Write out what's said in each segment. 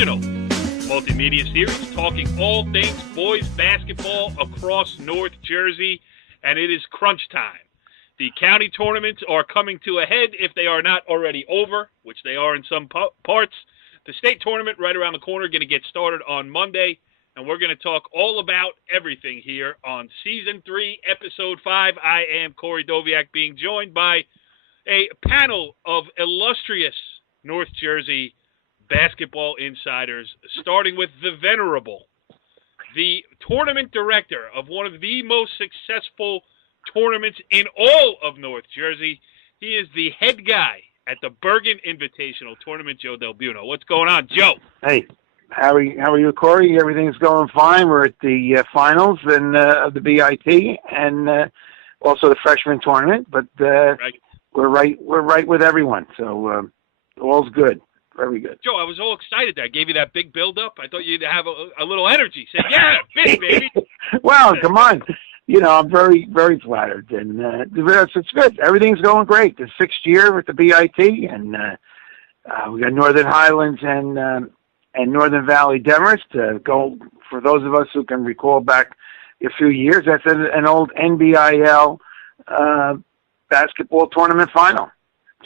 original multimedia series talking all things boys basketball across North Jersey, and it is crunch time. The county tournaments are coming to a head if they are not already over, which they are in some parts. The state tournament right around the corner, going to get started on Monday, and we're going to talk all about everything here on Season 3, Episode 5. I am Corey Doviak, being joined by a panel of illustrious North Jersey basketball insiders, starting with the venerable, the tournament director of one of the most successful tournaments in all of North Jersey. He is the head guy at the Bergen Invitational Tournament, Joe Delbuono. What's going on, Joe? Hey, how are you, Corey? Everything's going fine. We're at the finals of the BIT and also the freshman tournament, but Right. we're right with everyone. So all's good. Very good. Joe, I was all excited there. I gave you that big build-up. I thought you'd have a little energy. Said, yeah, big, baby. Well, come on. I'm very, very flattered. And it's good. Everything's going great. The sixth year with the BIT, and we got Northern Highlands and Northern Valley Demarest to go. For those of us who can recall back a few years, that's an old NBIL basketball tournament final.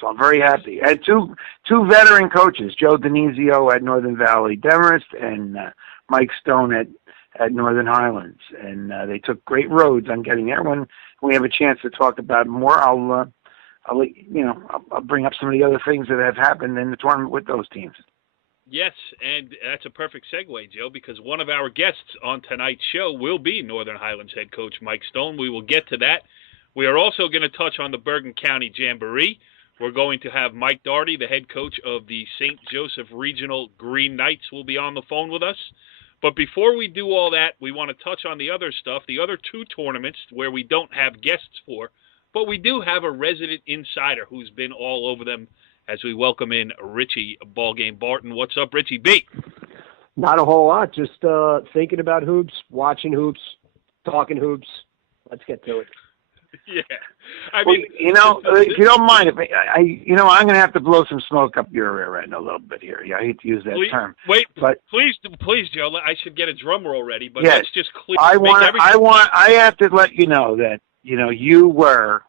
So I'm very happy. I had two veteran coaches, Joe Denizio at Northern Valley Demarest and Mike Stone at Northern Highlands, and they took great roads on getting there. When we have a chance to talk about more, I'll bring up some of the other things that have happened in the tournament with those teams. Yes, and that's a perfect segue, Joe, because one of our guests on tonight's show will be Northern Highlands head coach Mike Stone. We will get to that. We are also going to touch on the Bergen County Jamboree. We're going to have Mike Doherty, the head coach of the St. Joseph Regional Green Knights, will be on the phone with us. But before we do all that, we want to touch on the other stuff, the other two tournaments where we don't have guests for, but we do have a resident insider who's been all over them as we welcome in Richie Ballgame Barton. What's up, Richie B? Not a whole lot. Just thinking about hoops, watching hoops, talking hoops. Let's get to it. Yeah. I mean, if you don't mind, if I'm going to have to blow some smoke up your rear end a little bit here. Yeah, I hate to use that term. Wait, but please, Joe. I should get a drum roll ready, but yes, let's just clear. I have to let you know that you were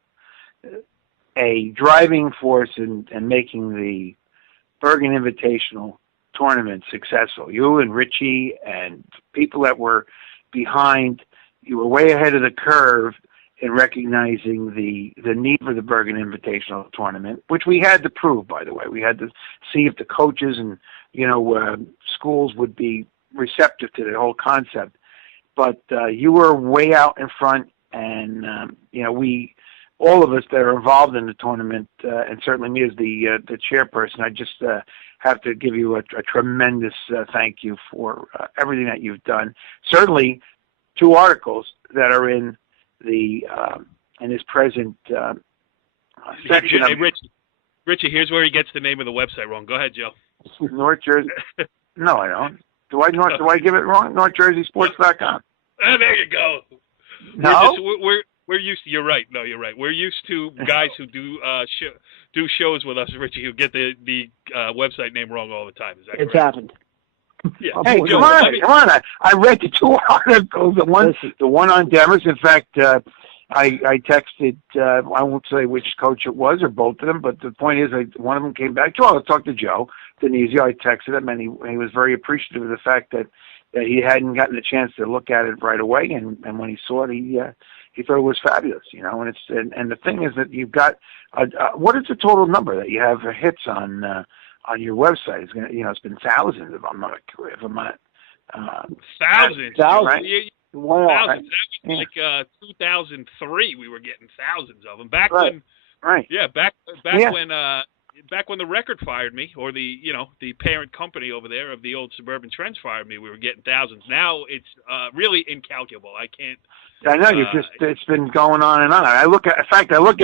a driving force in making the Bergen Invitational Tournament successful. You and Richie and people that were behind, you were way ahead of the curve in recognizing the need for the Bergen Invitational Tournament, which we had to prove, by the way. We had to see if the coaches and, schools would be receptive to the whole concept. But you were way out in front, and, all of us that are involved in the tournament, and certainly me as the chairperson, I just have to give you a tremendous thank you for everything that you've done. Certainly 2 articles that are in his present section. Hey, Richie, here's where he gets the name of the website wrong. Go ahead, Joe. North Jersey. No, I don't. Do I give it wrong? NorthJerseySports.com. There you go. No, we're used to. You're right. No, you're right. We're used to guys who do shows with us, Richie, who get the website name wrong all the time. Is that correct? It's happened. Yeah. Hey, come on! I read the 2 articles. The one on Demarest. In fact, I texted. I won't say which coach it was or both of them, but the point is, one of them came back. Joe, let's talk to Joe Denizio. I texted him, and he was very appreciative of the fact that he hadn't gotten a chance to look at it right away, and when he saw it, he thought it was fabulous. And the thing is that you've got what is the total number that you have hits on your website? It's been thousands. If I'm not thousands. Right? Wow. Thousands. That was like 2003. We were getting thousands of them back when. Right. Yeah, back when the Record fired me, or the parent company over there of the old Suburban Trends fired me, we were getting thousands. Now it's really incalculable. I can't. I know it's been going on and on. I look at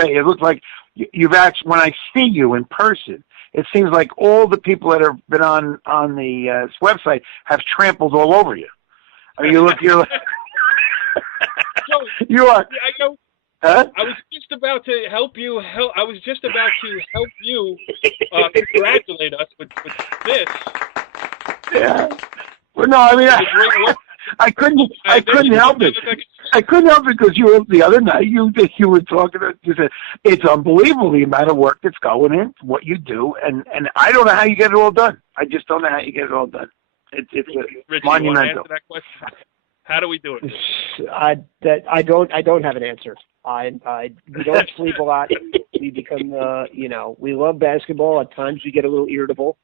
you. It looks like you've actually. When I see you in person, it seems like all the people that have been on the website have trampled all over you. I mean, you're. You are. Huh? I was just about to help you. I was just about to help you congratulate us with this. Yeah. Well, no, I mean, I couldn't help it. I couldn't help it because the other night you were talking. You said it's unbelievable the amount of work that's going in, what you do, and I don't know how you get it all done. I just don't know how you get it all done. It's Richie, monumental. You want to answer that question? How do we do it? I don't have an answer. We don't sleep a lot. We become we love basketball. At times we get a little irritable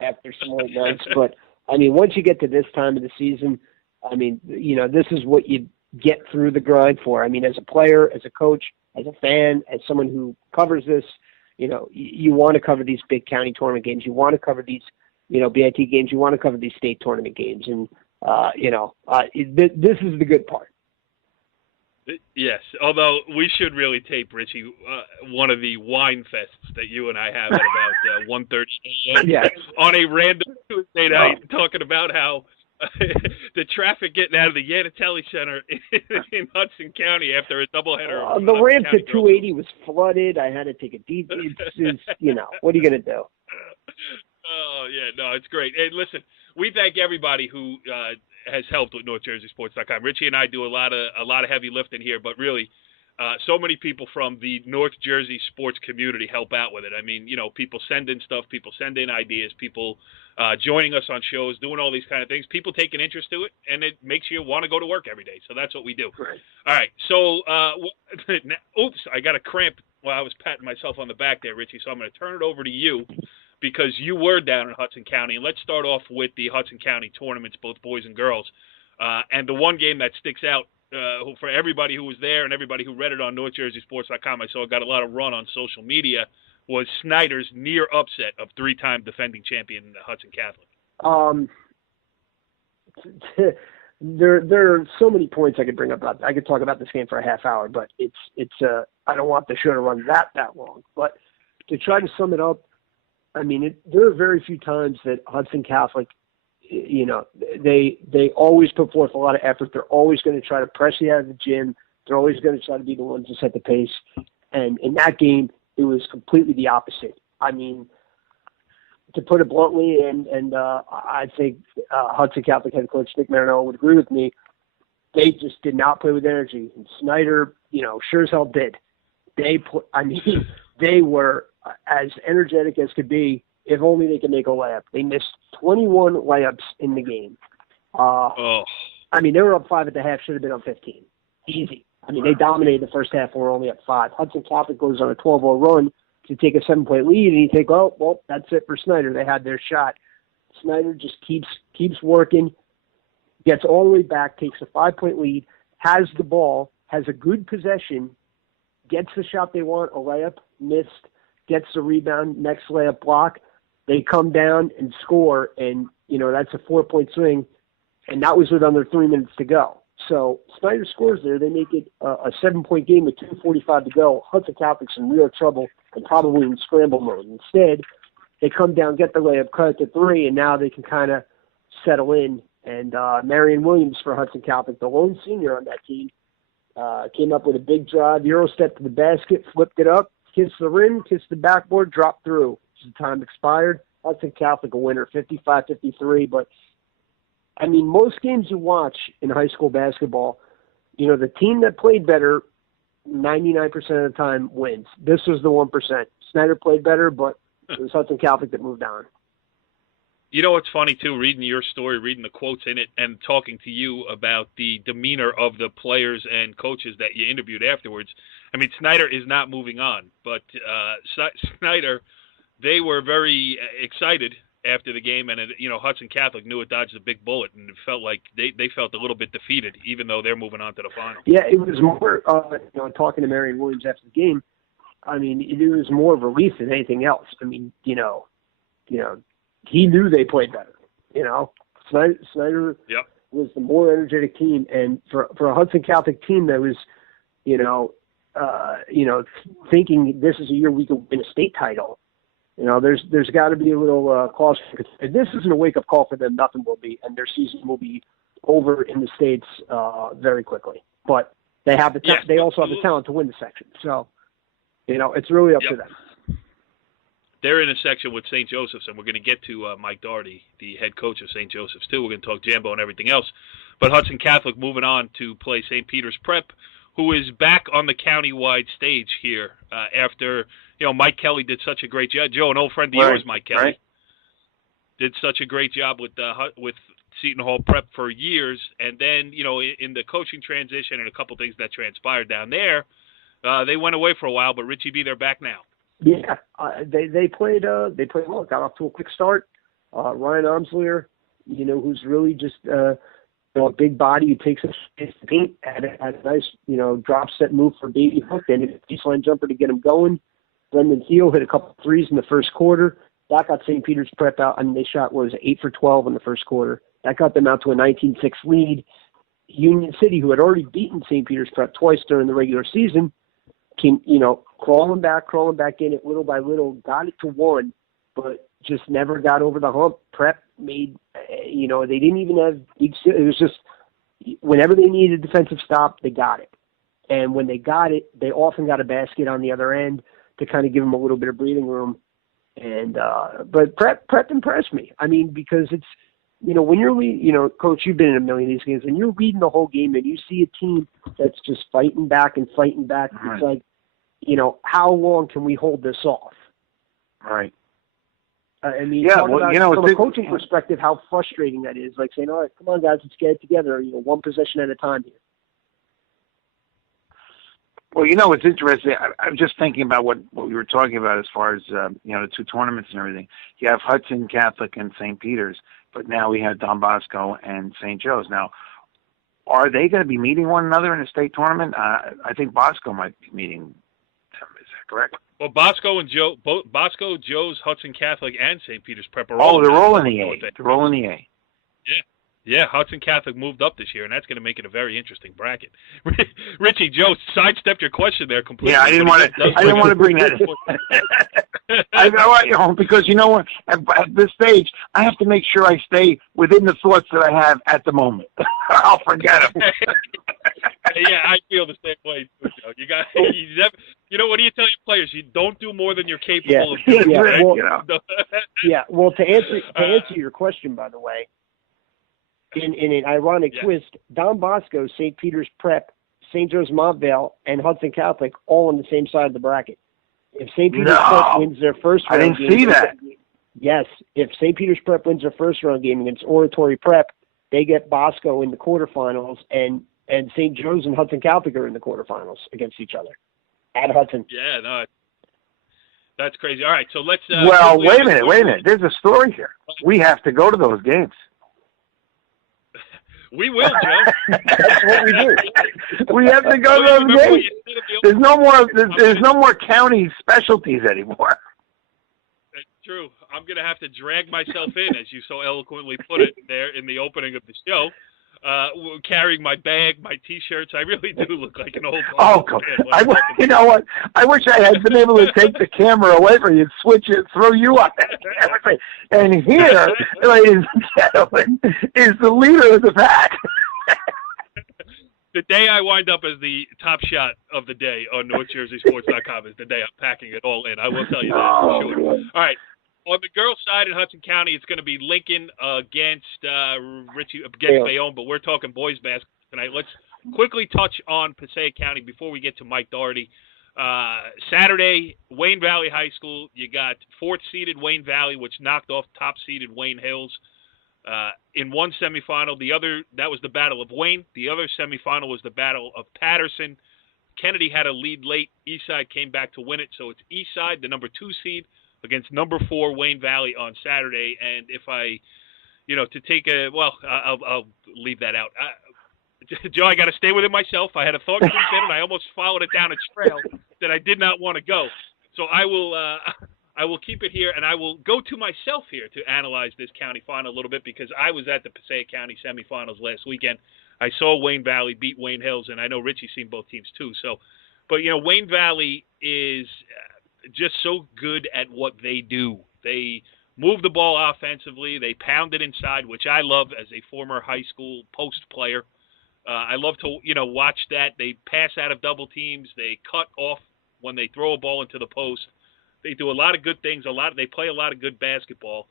after some late nights, but I mean, once you get to this time of the season, I mean, this is what you get through the grind for. I mean, as a player, as a coach, as a fan, as someone who covers this, you want to cover these big county tournament games. You want to cover these, BIT games. You want to cover these state tournament games. And, this is the good part. Yes, although we should really tape, Richie, one of the wine fests that you and I have at about 1:30 a.m. Yeah. on a random Tuesday night, talking about how the traffic getting out of the Yanatelli Center in Hudson County after a doubleheader. The ramp to 280 was flooded. I had to take a deep. What are you going to do? Oh, yeah, no, it's great. Hey, listen, we thank everybody who has helped with NorthJerseySports.com. Richie and I do a lot of heavy lifting here, but really, so many people from the North Jersey sports community help out with it. I mean, people send in stuff, people send in ideas, people joining us on shows, doing all these kind of things, people taking interest to it, and it makes you want to go to work every day. So that's what we do. Right. All right. So, oops, I got a cramp while I was patting myself on the back there, Richie. So I'm going to turn it over to you, because you were down in Hudson County. And let's start off with the Hudson County tournaments, both boys and girls. And the one game that sticks out for everybody who was there and everybody who read it on NorthJerseySports.com, I saw it got a lot of run on social media, was Snyder's near upset of three-time defending champion Hudson Catholic. There are so many points I could bring up. I could talk about this game for a half hour, but I don't want the show to run that long. But to try to sum it up, I mean, there are very few times that Hudson Catholic, they always put forth a lot of effort. They're always going to try to press you out of the gym. They're always going to try to be the ones to set the pace. And in that game, it was completely the opposite. I mean, to put it bluntly, and I think Hudson Catholic head coach Nick Marinello would agree with me, they just did not play with energy. And Snyder, sure as hell did. They were as energetic as could be, if only they could make a layup. They missed 21 layups in the game. I mean, they were up 5 at the half, should have been up 15. Easy. I mean, they dominated the first half and were only up 5. Hudson Catholic goes on a 12-0 run to take a 7-point lead, and you think, oh, well, that's it for Snyder. They had their shot. Snyder just keeps working, gets all the way back, takes a 5-point lead, has the ball, has a good possession, gets the shot they want, a layup, missed, gets the rebound, next layup block. They come down and score, and, that's a 4-point swing, and that was with under 3 minutes to go. So Snyder scores there. They make it a 7-point game with 2:45 to go. Hudson Catholic's in real trouble and probably in scramble mode. Instead, they come down, get the layup, cut it to 3, and now they can kind of settle in. And Marion Williams for Hudson Catholic, the lone senior on that team, came up with a big drive, Euro step to the basket, flipped it up, kissed the rim, kissed the backboard, dropped through. The time expired. Hudson Catholic a winner, 55-53. But, I mean, most games you watch in high school basketball, the team that played better 99% of the time wins. This was the 1%. Snyder played better, but it was Hudson Catholic that moved on. You know what's funny, too, reading your story, reading the quotes in it, and talking to you about the demeanor of the players and coaches that you interviewed afterwards. I mean, Snyder is not moving on, but Snyder, they were very excited after the game, and Hudson Catholic knew it dodged a big bullet, and it felt like they felt a little bit defeated, even though they're moving on to the final. Yeah, it was more, talking to Marion Williams after the game, I mean, it was more relief than anything else. I mean, he knew they played better. Snyder yep. was the more energetic team, and for a Hudson Catholic team that was, thinking this is a year we could win a state title. There's got to be a little caution. If this isn't a wake-up call for them, nothing will be, and their season will be over in the States very quickly. But they have they also have the talent to win the section. So, it's really up to them. they're in a section with St. Joseph's, and we're going to get to Mike Doherty, the head coach of St. Joseph's, too. We're going to talk Jambo and everything else. But Hudson Catholic moving on to play St. Peter's Prep, who is back on the county-wide stage here after, Mike Kelly did such a great job. Joe, an old friend of yours, Mike Kelly, did such a great job with Seton Hall Prep for years. And then, in the coaching transition and a couple things that transpired down there, they went away for a while, but Richie B, they're back now. Yeah, they played well. Got off to a quick start. Ryan Armslier, who's really just a big body who takes a space to paint, had a nice drop set move for Baby Hook and a baseline jumper to get him going. Brendan Thiel hit a couple threes in the first quarter. That got St. Peter's Prep out. I mean, they shot 8 for 12 in the first quarter. That got them out to a 19-6 lead. Union City, who had already beaten St. Peter's Prep twice during the regular season, came, crawling back in it little by little, got it to 1, but just never got over the hump. Prep made, they didn't even have, it was just, whenever they needed a defensive stop, they got it. And when they got it, they often got a basket on the other end to kind of give them a little bit of breathing room. And, but Prep impressed me. I mean, because it's, when you're Coach, you've been in a million of these games, and you're leading the whole game and you see a team that's just fighting back. Right. It's like, how long can we hold this off? Right. I mean, from a coaching perspective, how frustrating that is. Like saying, all right, come on, guys, let's get it together. One possession at a time here. Well, it's interesting. I'm just thinking about what we were talking about as far as, the two tournaments and everything. You have Hudson Catholic and St. Peter's, but now we have Don Bosco and St. Joe's. Now, are they going to be meeting one another in a state tournament? I think Bosco might be meeting them. Is that correct? Well, Bosco and Bosco, Joe's, Hudson Catholic, and St. Peter's Prep are they're all in the A. They're all in the A. Yeah, Hudson Catholic moved up this year, and that's going to make it a very interesting bracket. Richie, Joe sidestepped your question there completely. Yeah, I didn't want to bring that in. Because you know what? At this stage, I have to make sure I stay within the thoughts that I have at the moment. I'll forget them. Yeah, I feel the same way too, Joe. What do you tell your players? You don't do more than you're capable of doing. Yeah, right? Well, to answer your question, by the way, in an ironic twist, Don Bosco, St. Peter's Prep, St. Joe's Montvale, and Hudson Catholic all on the same side of the bracket. If St. Peter's Prep wins their first round game, I didn't see that. Yes, if St. Peter's Prep wins their first round game against Oratory Prep, they get Bosco in the quarterfinals, and St. Joe's and Hudson Catholic are in the quarterfinals against each other at Hudson. Yeah, no, that's crazy. All right, so let's. Well, wait a minute. There's a story here. We have to go to those games. We will, Joe. That's what we do. We have to go to those games. There's no more county specialties anymore. That's true. I'm going to have to drag myself in, as you so eloquently put it there in the opening of the show, carrying my bag, my T-shirts. I really do look like an old. Oh, you know what? I wish I had been able to take the camera away from you, switch it, throw you on it. And here, ladies and gentlemen, is the leader of the pack. The day I wind up as the top shot of the day on NorthJerseySports.com is the day I'm packing it all in. I will tell you that for sure. All right. On the girls' side in Hudson County, it's going to be Lincoln against Bayonne, but we're talking boys basketball tonight. Let's quickly touch on Passaic County before we get to Mike Doherty. Saturday, Wayne Valley High School. You got fourth-seeded Wayne Valley, which knocked off top-seeded Wayne Hills in one semifinal. That was the Battle of Wayne. The other semifinal was the Battle of Patterson. Kennedy had a lead late. Eastside came back to win it, so it's Eastside, the number 2 seed, against number 4 Wayne Valley on Saturday. And if I, I'll leave that out. Joe, I got to stay within myself. I had a thought creep in, and I almost followed it down a trail that I did not want to go. So I will keep it here, and I will go to myself here to analyze this county final a little bit because I was at the Passaic County semifinals last weekend. I saw Wayne Valley beat Wayne Hills, and I know Richie's seen both teams too. So, but Wayne Valley is just so good at what they do. They move the ball offensively. They pound it inside, which I love as a former high school post player. I love to, watch that. They pass out of double teams. They cut off when they throw a ball into the post. They do a lot of good things. They play a lot of good basketball.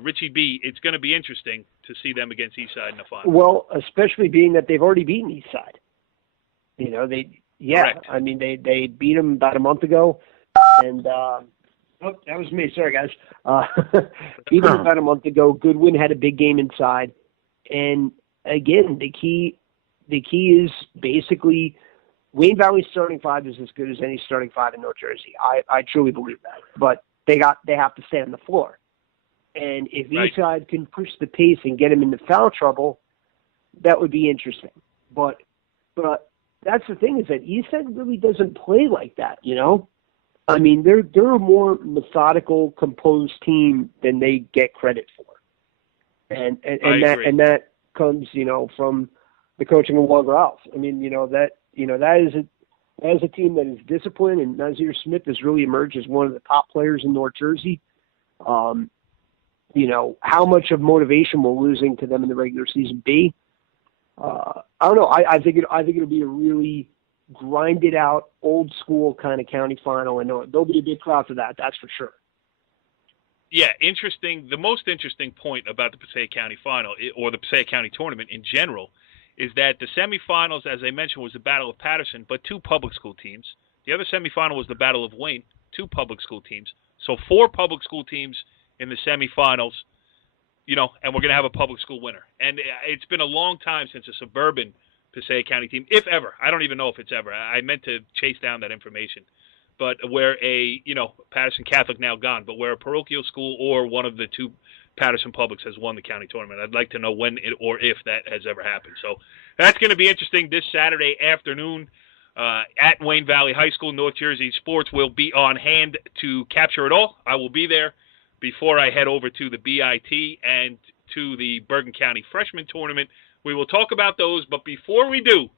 Richie B, it's going to be interesting to see them against Eastside in the final. Well, especially being that they've already beaten Eastside. You know, Correct. I mean, they beat them about a month ago, and oh, that was me. Sorry, guys. Beat them about a month ago. Goodwin had a big game inside, and again, the key is basically Wayne Valley's starting five is as good as any starting five in North Jersey. I truly believe that, but they have to stay on the floor. And if Eastside can push the pace and get him into foul trouble, that would be interesting. But that's the thing, is that Eastside really doesn't play like that, you know? I mean, they're a more methodical, composed team than they get credit for. And that comes, you know, from the coaching of Walter Alf. I mean, that is a team that is disciplined, and Nazir Smith has really emerged as one of the top players in North Jersey. You know, how much of motivation will losing to them in the regular season be? I don't know. I think it'll be a really grinded out, old school kind of county final, and there'll be a big crowd for that. That's for sure. Yeah, interesting. The most interesting point about the Passaic County final, or the Passaic County tournament in general, is that the semifinals, as I mentioned, was the Battle of Patterson, but 2 public school teams. The other semifinal was the Battle of Wayne, 2 public school teams. So 4 public school teams in the semifinals, you know, and we're going to have a public school winner. And it's been a long time since a suburban Passaic County team, if ever. I don't even know if it's ever. I meant to chase down that information. But where Patterson Catholic now gone, but where a parochial school or one of the 2 Patterson Publics has won the county tournament. I'd like to know when or if that has ever happened. So that's going to be interesting this Saturday afternoon at Wayne Valley High School. North Jersey Sports will be on hand to capture it all. I will be there before I head over to the BIT and to the Bergen County Freshman Tournament. We will talk about those, but before we do,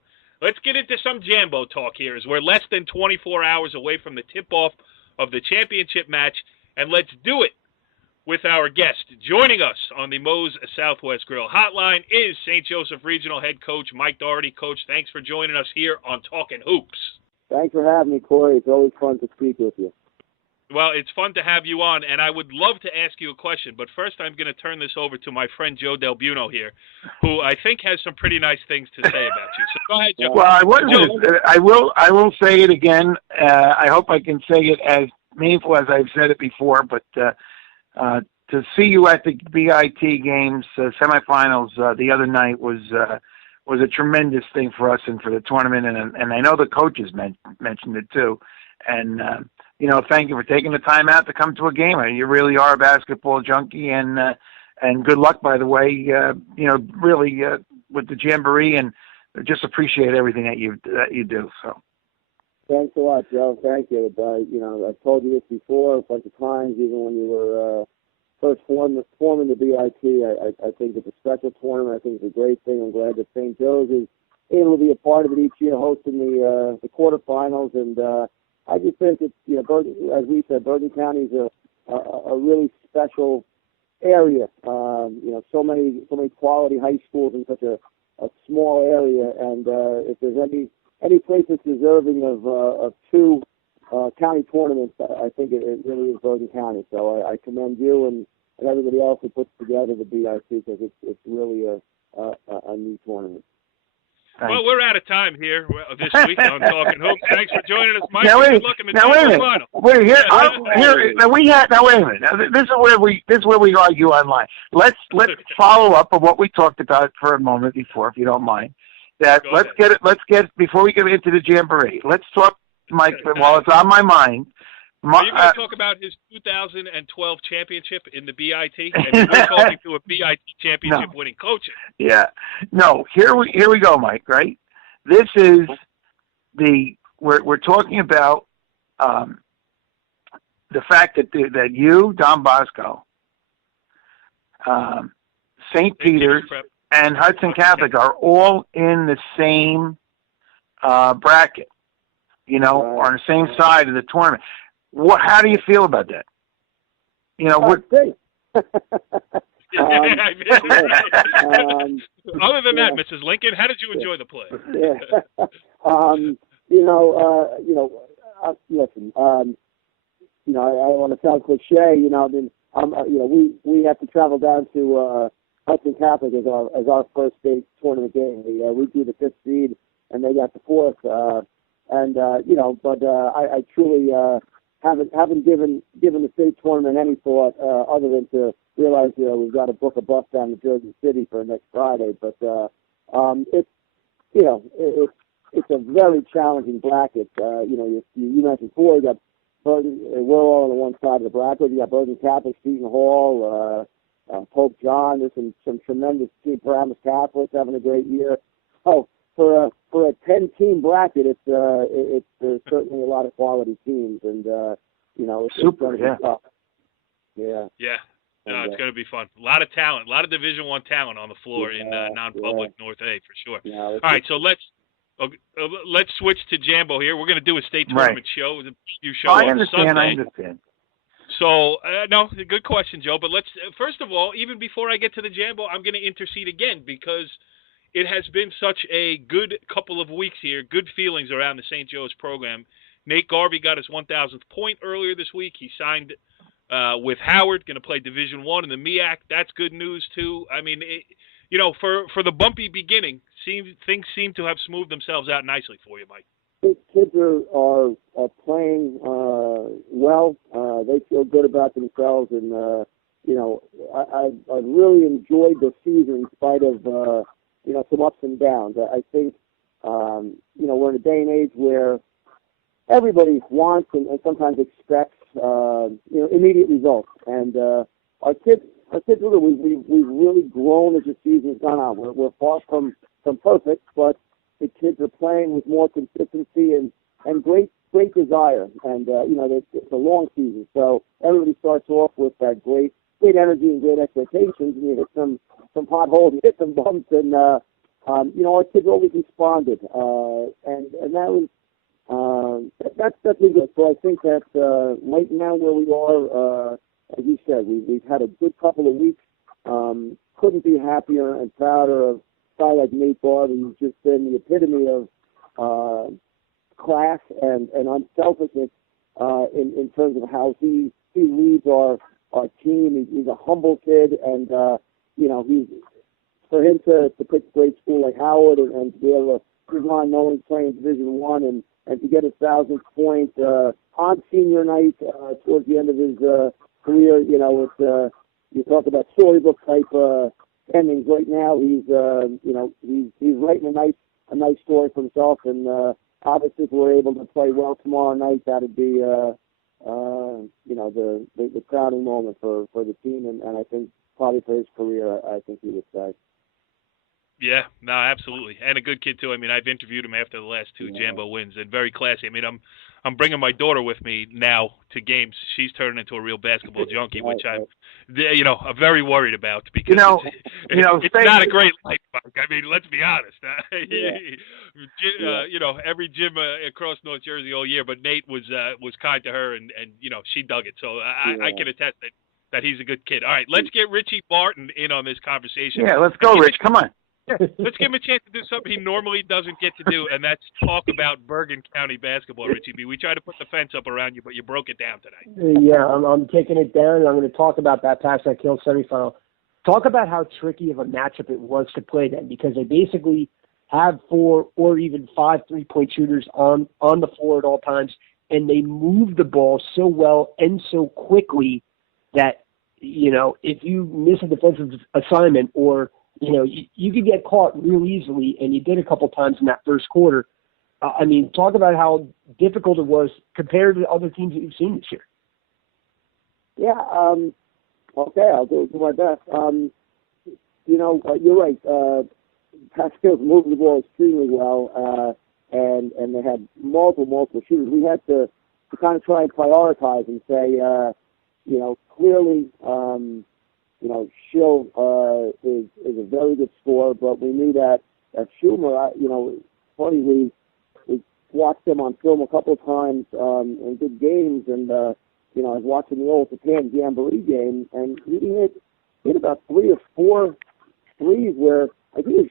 let's get into some Jambo talk here, as we're less than 24 hours away from the tip-off of the championship match, and let's do it with our guest. Joining us on the Moe's Southwest Grill Hotline is St. Joseph Regional Head Coach Mike Doherty. Coach, thanks for joining us here on Talkin Hoops. Thanks for having me, Corey. It's always fun to speak with you. Well, it's fun to have you on, and I would love to ask you a question, but first I'm going to turn this over to my friend Joe Delbuono here, who I think has some pretty nice things to say about you. So go ahead, Joe. Well, I will say it again. I hope I can say it as meaningful as I've said it before, but to see you at the BIT games semifinals the other night was a tremendous thing for us and for the tournament, and I know the coaches mentioned it too, and thank you for taking the time out to come to a game. You really are a basketball junkie, and good luck, by the way. Really with the Jamboree, and just appreciate everything that you do. So, thanks a lot, Joe. Thank you. I've told you this before a bunch of times, even when you were first forming the BIT. I think it's a special tournament. I think it's a great thing. I'm glad that St. Joe's is able to be a part of it each year, hosting the quarterfinals, and I just think it's, as we said, Bergen County is a really special area. So many quality high schools in such a small area, and if there's any place that's deserving of 2 county tournaments, I think it really is Bergen County. So I commend you and everybody else who puts together the BIC, because it's really a neat tournament. Well, we're out of time here this week on Talkin Hoops. Thanks for joining us, Mike. Now, Good luck in the final. Wait here. Now wait a minute. Now, this is where we argue online. Let's follow up on what we talked about for a moment before, if you don't mind. Let's get before we get into the Jamboree. Let's talk, Mike, while it's on my mind. Are you going to talk about his 2012 championship in the BIT? And we're talking to a BIT championship winning coach. Yeah. No, here we go, Mike, right? This is we're talking about the fact that you, Don Bosco, St. Peter's, and Hudson Catholic are all in the same bracket, on the same side of the tournament. How do you feel about that? What? Other than that, Mrs. Lincoln, how did you enjoy the play? Listen. you know, I don't want to sound cliche, you know, I mean, you know, we have to travel down to Hudson Catholic as our first state tournament game. We drew the 5th seed, and they got the 4th. You know, but I truly haven't given the state tournament any thought other than to realize, you know, we've got to book a bus down to Jersey City for next Friday. But it's, you know, it's a very challenging bracket. You know, you mentioned 4. You got Bergen, we're all on the one side of the bracket. You got Bergen Catholic, Seton Hall, Pope John. There's some tremendous team. Paramus Catholic having a great year. Oh, for a 10-team bracket, it's there's certainly a lot of quality teams, and you know, it's super, going to be tough. Yeah. Yeah. No, it's going to be fun. A lot of talent, a lot of Division I talent on the floor in non-public North A for sure. Yeah, all right, so let's switch to Jambo here. We're going to do a state tournament show, the preview show on Sunday. I understand. So, no, good question, Joe. But let's first of all, even before I get to the Jambo, I'm going to intercede again because it has been such a good couple of weeks here, good feelings around the St. Joe's program. Nate Garvey got his 1,000th point earlier this week. He signed with Howard, going to play Division I in the MEAC. That's good news, too. I mean, you know, for the bumpy beginning, things seem to have smoothed themselves out nicely for you, Mike. Kids are playing well. They feel good about themselves, and you know, I've really enjoyed the season in spite of you know, some ups and downs. I think you know, we're in a day and age where everybody wants and sometimes expects you know, immediate results, and our kids we've really grown as the season's gone on. We're far from perfect, but the kids are playing with more consistency and great desire. And you know, it's a long season, so everybody starts off with that great energy and great expectations, and you hit some potholes, you hit some bumps, and you know, our kids always responded, and that was that's been good. So I think that right now where we are, as you said, we've had a good couple of weeks. Couldn't be happier and prouder of a guy like Nate Garvey, who's just been the epitome of class and unselfishness in terms of how he leads our team. He's a humble kid, and you know, for him to pick a great school like Howard and to be able to move on knowing playing Division I and to get his 1,000th point on senior night towards the end of his career. You know, it's you talk about storybook type endings. Right now, he's you know, he's writing a nice story for himself, and obviously if we're able to play well tomorrow night, that'd be you know, the crowning moment for the team, and I think probably for his career, I think he would say. Yeah, no, absolutely, and a good kid too. I mean, I've interviewed him after the last 2 Jambo wins, and very classy. I mean, I'm bringing my daughter with me now to games. She's turning into a real basketball junkie, which I'm very worried about because it's not a great life. I mean, let's be honest. You know, every gym across North Jersey all year, but Nate was kind to her, and you know, she dug it. So I can attest that he's a good kid. All right, let's get Richie Barton in on this conversation. Yeah, let's go, Rich. Come on. Let's give him a chance to do something he normally doesn't get to do, and that's talk about Bergen County basketball, Richie B. We tried to put the fence up around you, but you broke it down today. Yeah, I'm taking it down. I'm going to talk about that Passaic Hill semifinal. Talk about how tricky of a matchup it was to play them, because they basically have 4 or even 5 3-point shooters on the floor at all times, and they move the ball so well and so quickly that, you know, if you miss a defensive assignment or you know, you could get caught real easily, and you did a couple times in that first quarter. I mean, talk about how difficult it was compared to other teams that you've seen this year. Yeah, okay, I'll do my best. You know, you're right. Pascal's moving the ball extremely well, and they had multiple shooters. We had to kind of try and prioritize and say, you know, clearly, you know, Schill is a very good scorer, but we knew that Schumer, you know, funny, we watched him on film a couple of times in good games, and you know, I was watching the old Japan Jamboree game, and he hit about 3 or 4 threes where I think he was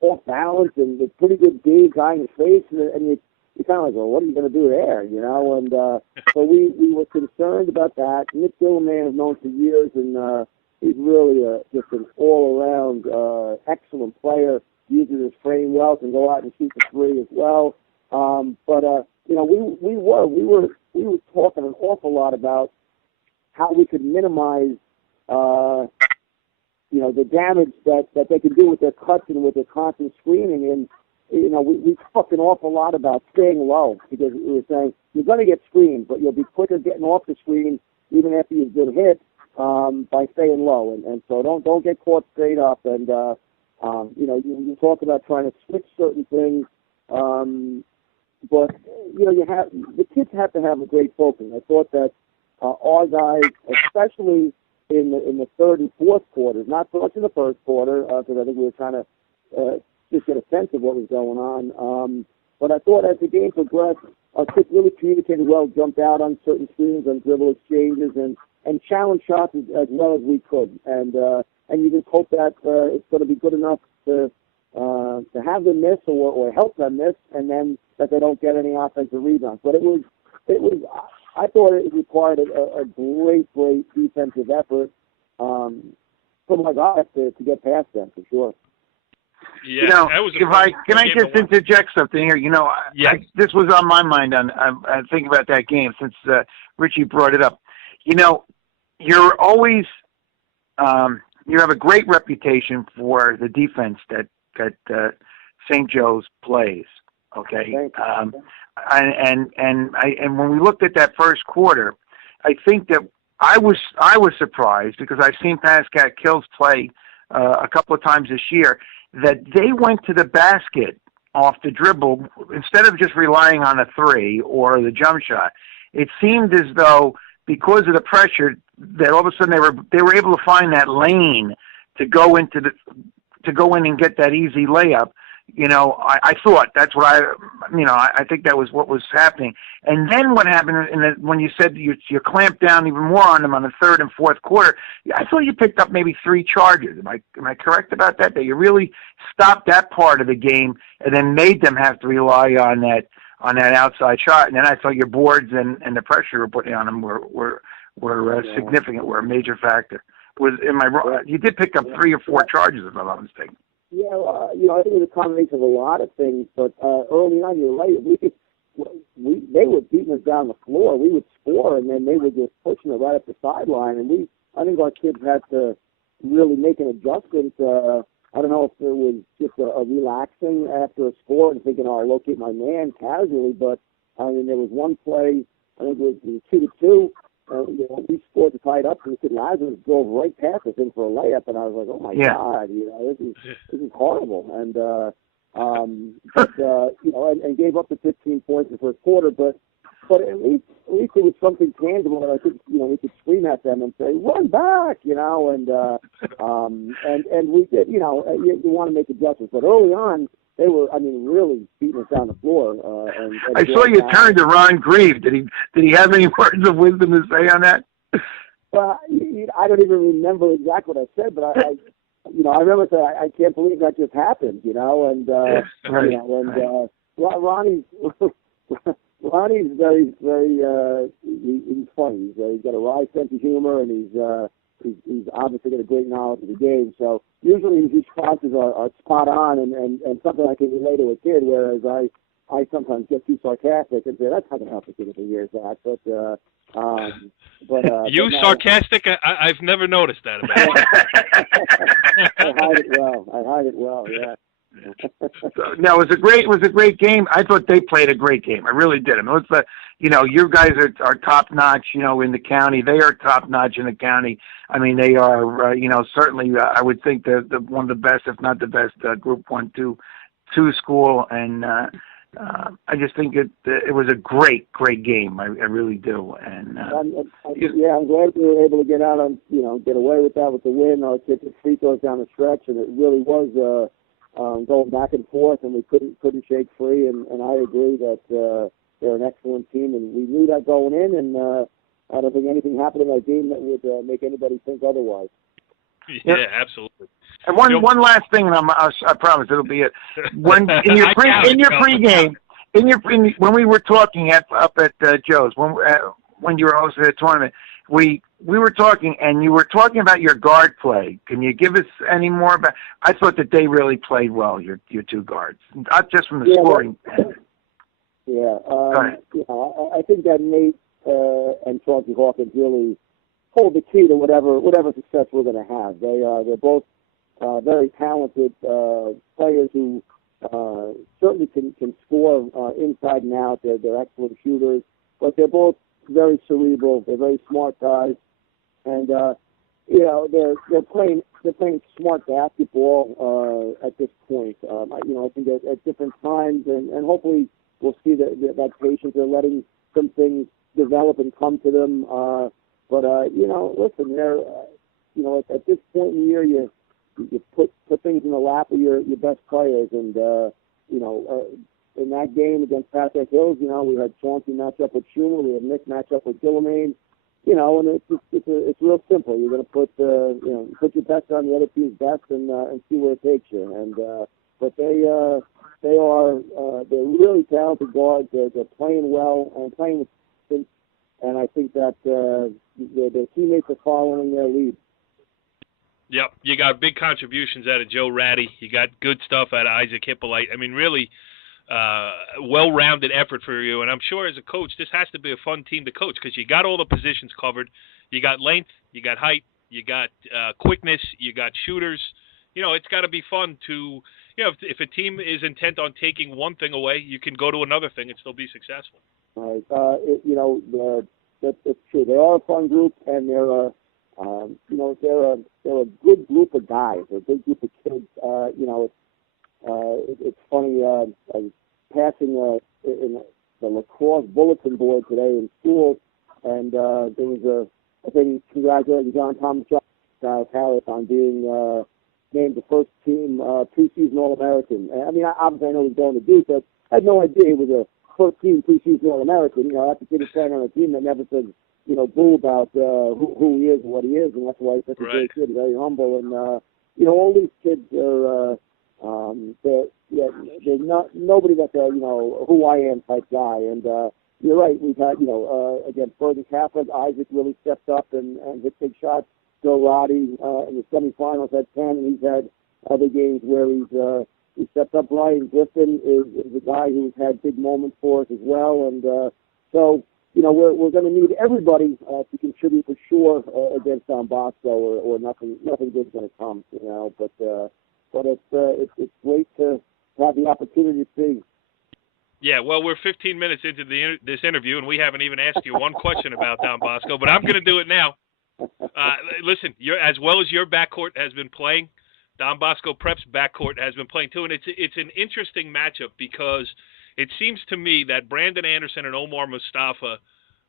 off balance and with pretty good D guy in his face, and you're kind of like, well, what are you going to do there, you know? And so we were concerned about that. Nick Gilliman is known for years, and he's really just an all-around excellent player. Uses his frame well, can go out and shoot the three as well. But you know, we were talking an awful lot about how we could minimize, you know, the damage that they can do with their cuts and with their constant screening. And you know, we talked an awful lot about staying low, because we were saying you're going to get screened, but you'll be quicker getting off the screen even after you've been hit by staying low. And so don't get caught straight up. And you know, you talk about trying to switch certain things, but you know, the kids have to have a great focus. I thought that our guys, especially in the third and fourth quarters, not so much in the first quarter, because I think we were trying to just get a sense of what was going on. But I thought as the game progressed, our kids really communicated well, jumped out on certain screens, on dribble exchanges, and challenged shots as well as we could. And you just hope that it's going to be good enough to have them miss or help them miss, and then that they don't get any offensive rebounds. But it was. I thought it required a great defensive effort from my guys to get past them, for sure. Yeah, you know, that was can I just interject something here? You know, yes. This was on my mind. I think about that game since Richie brought it up. You know, you're always you have a great reputation for the defense that St. Joe's plays. Okay, and when we looked at that first quarter, I think that I was surprised, because I've seen Passaic Kills play a couple of times this year, that they went to the basket off the dribble instead of just relying on a three or the jump shot. It seemed as though, because of the pressure, that all of a sudden they were able to find that lane to go in and get that easy layup. You know, I thought that's what I think that was what was happening. And then what happened when you said you clamped down even more on them on the third and fourth quarter, I thought you picked up maybe 3 charges. Am I correct about that? That you really stopped that part of the game and then made them have to rely on that outside shot. And then I thought your boards and the pressure you were putting on them were significant, were a major factor. Am I wrong? You did pick up 3 or 4 charges, if I'm not mistaken. Yeah, you know, I think it was a combination of a lot of things, but early on, you're right. They were beating us down the floor. We would score, and then they were just pushing it right up the sideline. And I think our kids had to really make an adjustment. I don't know if it was just a relaxing after a score and thinking, oh, I'll locate my man casually, but I mean, there was one play, I think it was 2-2. You know, we scored to tie it up, and the kid Lazarus drove right past us in for a layup, and I was like, "Oh my God, you know, this is horrible." And but you know, and gave up the 15 points in the first quarter, but at least it was something tangible that I could, you know, we could scream at them and say, "Run back," you know, and we did. You know, you want to make adjustments, but early on, they were, I mean, really beating us down the floor. And I saw you turn to Ron Grieve. Did he have any words of wisdom to say on that? I don't even remember exactly what I said, but I you know, I remember saying, I can't believe that just happened, you know, and right. You know, and Ronnie's very, very, he's funny. He's got a wry sense of humor, and he's obviously got a great knowledge of the game. So usually his responses are spot on and something I can relate to a kid, whereas I sometimes get too sarcastic and say, that's not going to help the kid if he hears that. You sarcastic? I've never noticed that about you. I hide it well, yeah. No, it was a great game. I thought they played a great game. I really did. I mean, you know, your guys are top notch, you know, in the county. They are top notch in the county. I mean, they are, you know, certainly I would think they're one of the best, if not the best, Group 1-2 school. And I just think it was a great game. I really do. And I'm glad we were able to get out on, you know, get away with that with the win. Our kids had free throws down the stretch, and it really was going back and forth, and we couldn't shake free. And I agree that they're an excellent team, and we knew that going in. And I don't think anything happened in that game that would make anybody think otherwise. Yeah, absolutely. And one last thing, and I promise it'll be it. When in your pregame, when we were talking up at Joe's when you were hosting the tournament, we were talking, and you were talking about your guard play. Can you give us any more about? I thought that they really played well, your two guards, not just from the scoring end. Yeah, I think that Nate and Chauncey Hawkins really hold the key to whatever success we're going to have. They're both very talented players who certainly can score inside and out. They're excellent shooters, but they're both very cerebral. They're very smart guys, and they're playing smart basketball at this point. I think at different times, and hopefully we'll see that patience. They're letting some things develop and come to them. But listen, they're at this point in the year, you put things in the lap of your best players, and in that game against Passaic Hills, we had Chauncey match up with Schumer, we had Nick match up with Gillamane, and it's real simple. You're going to put your best on the other team's best and see where it takes you. And but they're really talented guards. They're playing well and playing with confidence, and I think that their teammates are following their lead. Yep, you got big contributions out of Joe Ratty. You got good stuff out of Isaac Hippolyte. I mean, really well-rounded effort for you. And I'm sure as a coach, this has to be a fun team to coach because you got all the positions covered. You got length, you got height, you got quickness, you got shooters. It's got to be fun to, if a team is intent on taking one thing away, you can go to another thing and still be successful. Right. That's true. They are a fun group, and they're a good group of guys. They're a good group of kids. It's funny. I was passing in the lacrosse bulletin board today in school, and there was a thing congratulating John Thomas Harris on being named the first team preseason All-American. I mean, obviously I know he's going to Duke, but I had no idea he was a first-team preseason All-American. That's a kid who's playing on a team that never said, boo about who he is and what he is, and that's why he's such a great kid, very humble. And all these kids are there's not nobody that's a who I am type guy. And you're right, we've had against Bergen Catholic, Isaac really stepped up and hit big shots. Joe Roddy in the semifinals had 10, and he's had other games where he stepped up. Brian Griffin is a guy who's had big moments for us as well, and so we're going to need everybody to contribute for sure against Don Bosco, or nothing good's going to come, but it's great to have the opportunity to see. Yeah, well, we're 15 minutes into this interview, and we haven't even asked you one question about Don Bosco, but I'm going to do it now. Listen, as well as your backcourt has been playing, Don Bosco Prep's backcourt has been playing too, and it's an interesting matchup because it seems to me that Brandon Anderson and Omar Mustafa,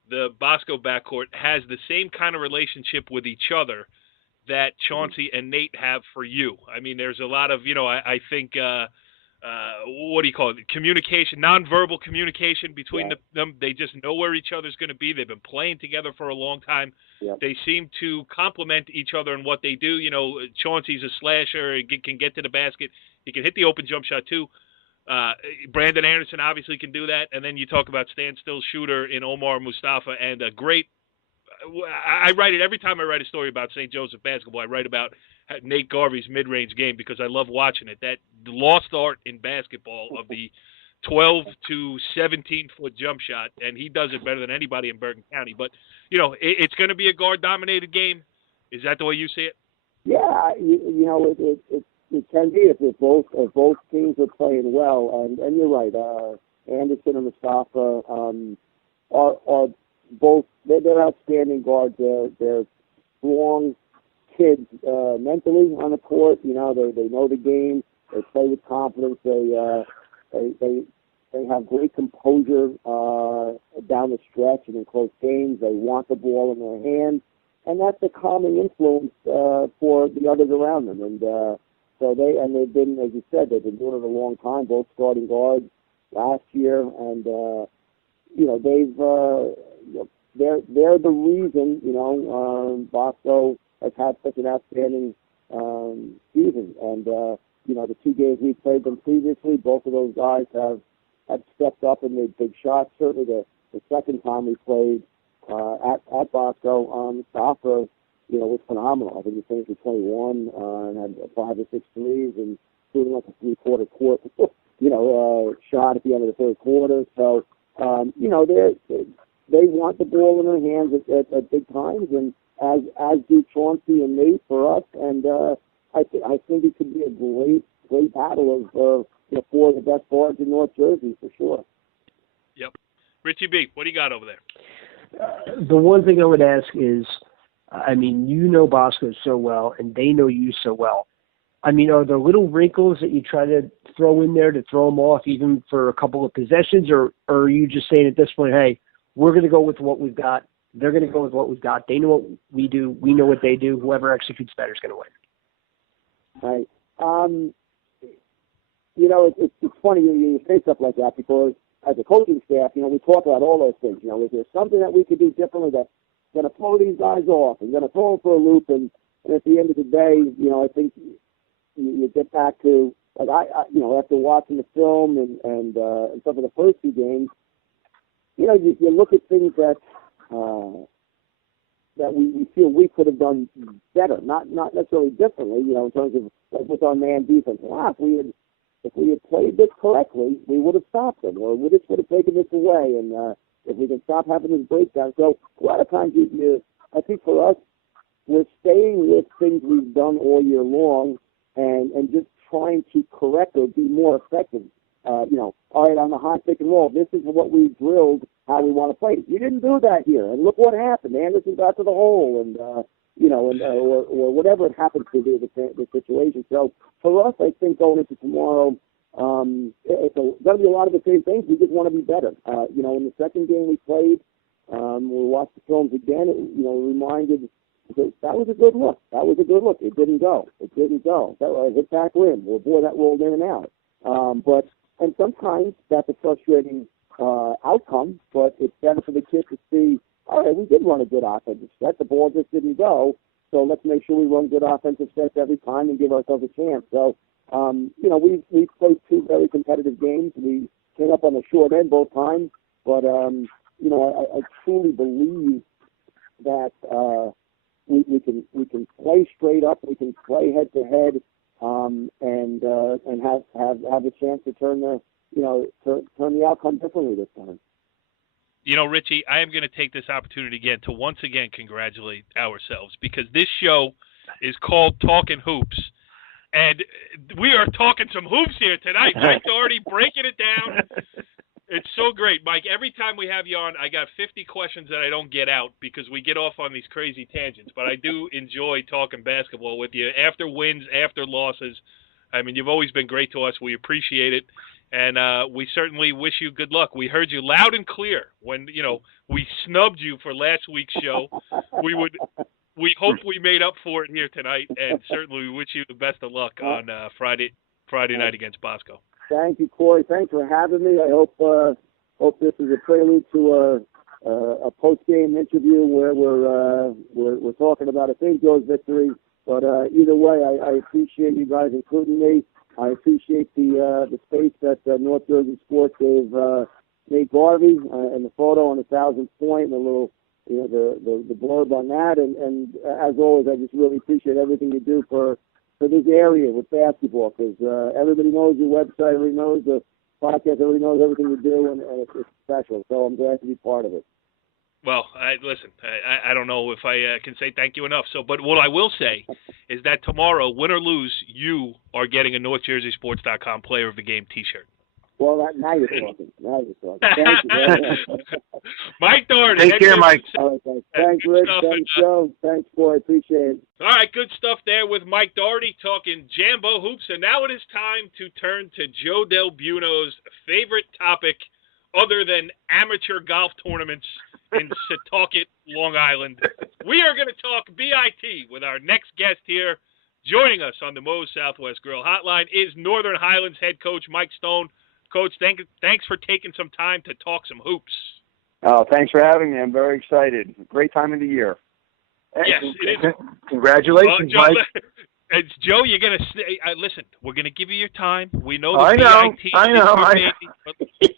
the Bosco backcourt, has the same kind of relationship with each other that Chauncey and Nate have for you. I mean, there's a lot of, I think, what do you call it? Communication, nonverbal communication between them. They just know where each other's going to be. They've been playing together for a long time. Yeah. They seem to complement each other in what they do. Chauncey's a slasher. He can get to the basket. He can hit the open jump shot, too. Brandon Anderson obviously can do that. And then you talk about standstill shooter in Omar Mustafa, and a great I write it every time I write a story about St. Joseph basketball. I write about Nate Garvey's mid-range game because I love watching it. That lost art in basketball of the 12 to 17-foot jump shot, and he does it better than anybody in Bergen County. But, it's going to be a guard-dominated game. Is that the way you see it? Yeah, it can be if both teams are playing well. And you're right. Anderson and Mustafa are both. They're outstanding guards. They're strong kids mentally on the court. They know the game. They play with confidence. They have great composure down the stretch and in close games. They want the ball in their hands, and that's a calming influence for the others around them. And so they've been, as you said, they've been doing it a long time. Both starting guards last year, and they're the reason Bosco has had such an outstanding season. And the two games we played them previously, both of those guys have stepped up and made big shots. Certainly the second time we played at Bosco, Stauffer, was phenomenal. I think he finished with 21 and had 5 or 6 threes and shooting like a three-quarter court, shot at the end of the third quarter. So, they want the ball in their hands at big times, and as do Chauncey and Nate for us. And I think it could be a great battle of four of the best guards in North Jersey for sure. Yep. Richie B, what do you got over there? The one thing I would ask is, Bosco so well, and they know you so well. Are there little wrinkles that you try to throw in there to throw them off even for a couple of possessions, or are you just saying at this point, hey, we're going to go with what we've got, they're going to go with what we've got, they know what we do, we know what they do, whoever executes better is going to win? Right. It's funny you say stuff like that because as a coaching staff, we talk about all those things. Is there something that we could do differently that's going to throw these guys off and going to throw them for a loop? And at the end of the day, I think you get back to, like after watching the film and some of the first two games, you look at things that we feel we could have done better, not necessarily differently, in terms of like with our man defense. If we had played this correctly, we would have stopped them, or we just would have taken this away. And if we can stop having this breakdown, so a lot of times I think for us, we're staying with things we've done all year long, and just trying to correct or be more effective. All right, on the hot pick and roll, this is what we drilled, how we want to play. You didn't do that here, and look what happened. Anderson got to the hole, and or whatever it happens to be the situation. So for us, I think going into tomorrow, it's going to be a lot of the same things. We just want to be better. In the second game we played, we watched the films again. It reminded. That was a good look. It didn't go. That hit back rim. Well, boy, that rolled in and out. And sometimes that's a frustrating outcome, but it's better for the kids to see, all right, we did run a good offensive set. The ball just didn't go, so let's make sure we run good offensive sets every time and give ourselves a chance. So, we've played two very competitive games. We came up on the short end both times, but, I truly believe that we can play straight up, we can play head to head, and have a chance to turn the outcome differently this time. Richie, I am going to take this opportunity again to once again congratulate ourselves, because this show is called Talkin Hoops, and we are talking some hoops here tonight. Mike Doherty breaking it down. It's so great, Mike. Every time we have you on, I got 50 questions that I don't get out because we get off on these crazy tangents. But I do enjoy talking basketball with you after wins, after losses. You've always been great to us. We appreciate it. And we certainly wish you good luck. We heard you loud and clear when, we snubbed you for last week's show. We hope we made up for it here tonight, and certainly we wish you the best of luck on Friday night against Bosco. Thank you, Corey. Thanks for having me. I hope this is a prelude to a post-game interview where we're talking about a St. Joe's victory. But either way, I appreciate you guys including me. I appreciate the space that North Jersey Sports gave Nate Garvey and the photo on the 1,000th point and the little, the blurb on that. And as always, I just really appreciate everything you do for this area with basketball, because everybody knows your website, everybody knows the podcast, everybody knows everything you do, and it's special. So I'm glad to be part of it. Well, I don't know if I can say thank you enough. But what I will say is that tomorrow, win or lose, you are getting a NorthJerseySports.com Player of the Game T-shirt. Well, now you're talking. Thank you very much. Mike Doherty. Take care, Mike. All right, thanks. Thanks, Rich. Thanks, Joe. Thanks, Boy. Appreciate it. All right, good stuff there with Mike Doherty talking Jambo hoops. And now it is time to turn to Joe Delbuono's favorite topic other than amateur golf tournaments in Setauket, Long Island. We are going to talk BIT with our next guest here. Joining us on the Moe's Southwest Grill Hotline is Northern Highlands head coach Mike Stone. Coach, thanks for taking some time to talk some hoops. Oh, thanks for having me. I'm very excited. Great time of the year. Yes, it is. Congratulations, Joe, Mike. It's Joe, you're going to listen, we're going to give you your time. We know the I know. But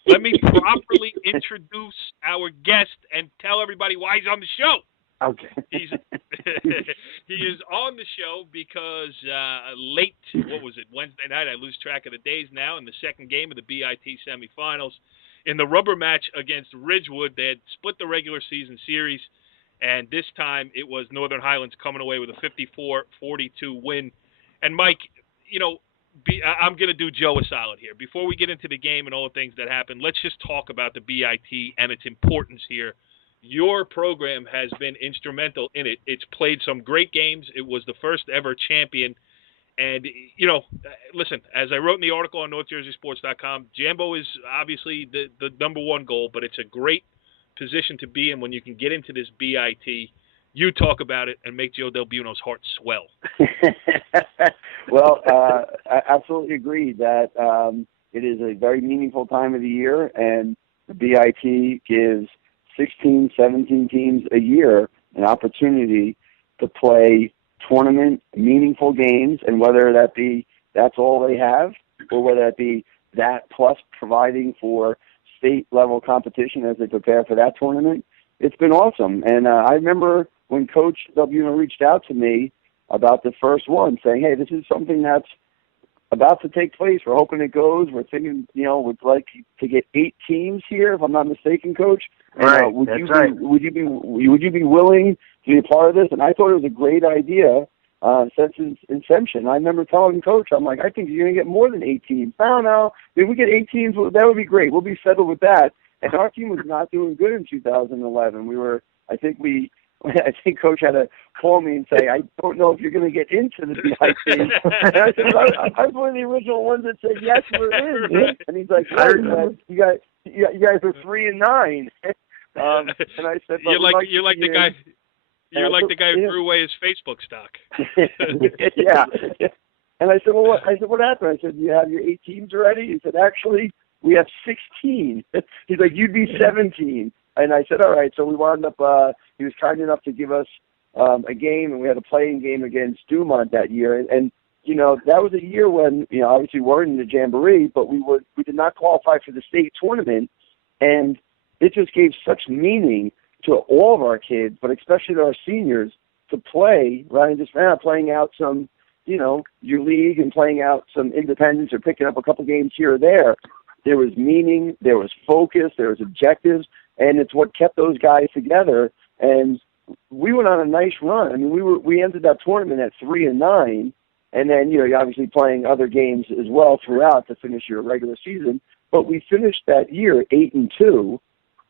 let me properly introduce our guest and tell everybody why he's on the show. Okay. He is on the show because late, Wednesday night, I lose track of the days now, in the second game of the BIT semifinals, in the rubber match against Ridgewood, they had split the regular season series, and this time it was Northern Highlands coming away with a 54-42 win. And Mike, I'm going to do Joe a solid here. Before we get into the game and all the things that happened, let's just talk about the BIT and its importance here. Your program has been instrumental in it. It's played some great games. It was the first ever champion. And, listen, as I wrote in the article on NorthJerseySports.com, Jambo is obviously the number one goal, but it's a great position to be in when you can get into this BIT. You talk about it and make Joe Delbuono's heart swell. Well, I absolutely agree that it is a very meaningful time of the year, and the BIT gives 16, 17 teams a year an opportunity to play tournament meaningful games, and whether that be that's all they have, or whether that be that plus providing for state level competition as they prepare for that tournament, it's been awesome. And I remember when Coach Delbuono reached out to me about the first one, saying, hey, this is something that's about to take place. We're hoping it goes. We're thinking, we'd like to get 8 teams here, if I'm not mistaken, Coach. Right. And, would you be willing to be a part of this? And I thought it was a great idea since its inception. I remember telling Coach, I'm like, I think you're going to get more than 8 teams. No. If we get 8 teams, that would be great. We'll be settled with that. And our team was not doing good in 2011. I think Coach had to call me and say, I don't know if you're going to get into the BIT. And I said, I was one of the original ones that said, yes, we're in. And he's like, you guys are 3-9. And I said, you're like the guy who threw away his Facebook stock. Yeah. And I said, what happened? I said, you have your 8 teams already? He said, actually, we have 16. He's like, you'd be 17. And I said, all right. So we wound up, he was kind enough to give us a game, and we had a playing game against Dumont that year. And that was a year when, obviously we weren't in the Jamboree, but we did not qualify for the state tournament. And it just gave such meaning to all of our kids, but especially to our seniors, to play, rather than just playing out some, your league and playing out some independence or picking up a couple games here or there. There was meaning, there was focus, there was objectives, and it's what kept those guys together. And we went on a nice run. I mean, we entered that tournament at 3-9, and then you're obviously playing other games as well throughout to finish your regular season. But we finished that year 8-2,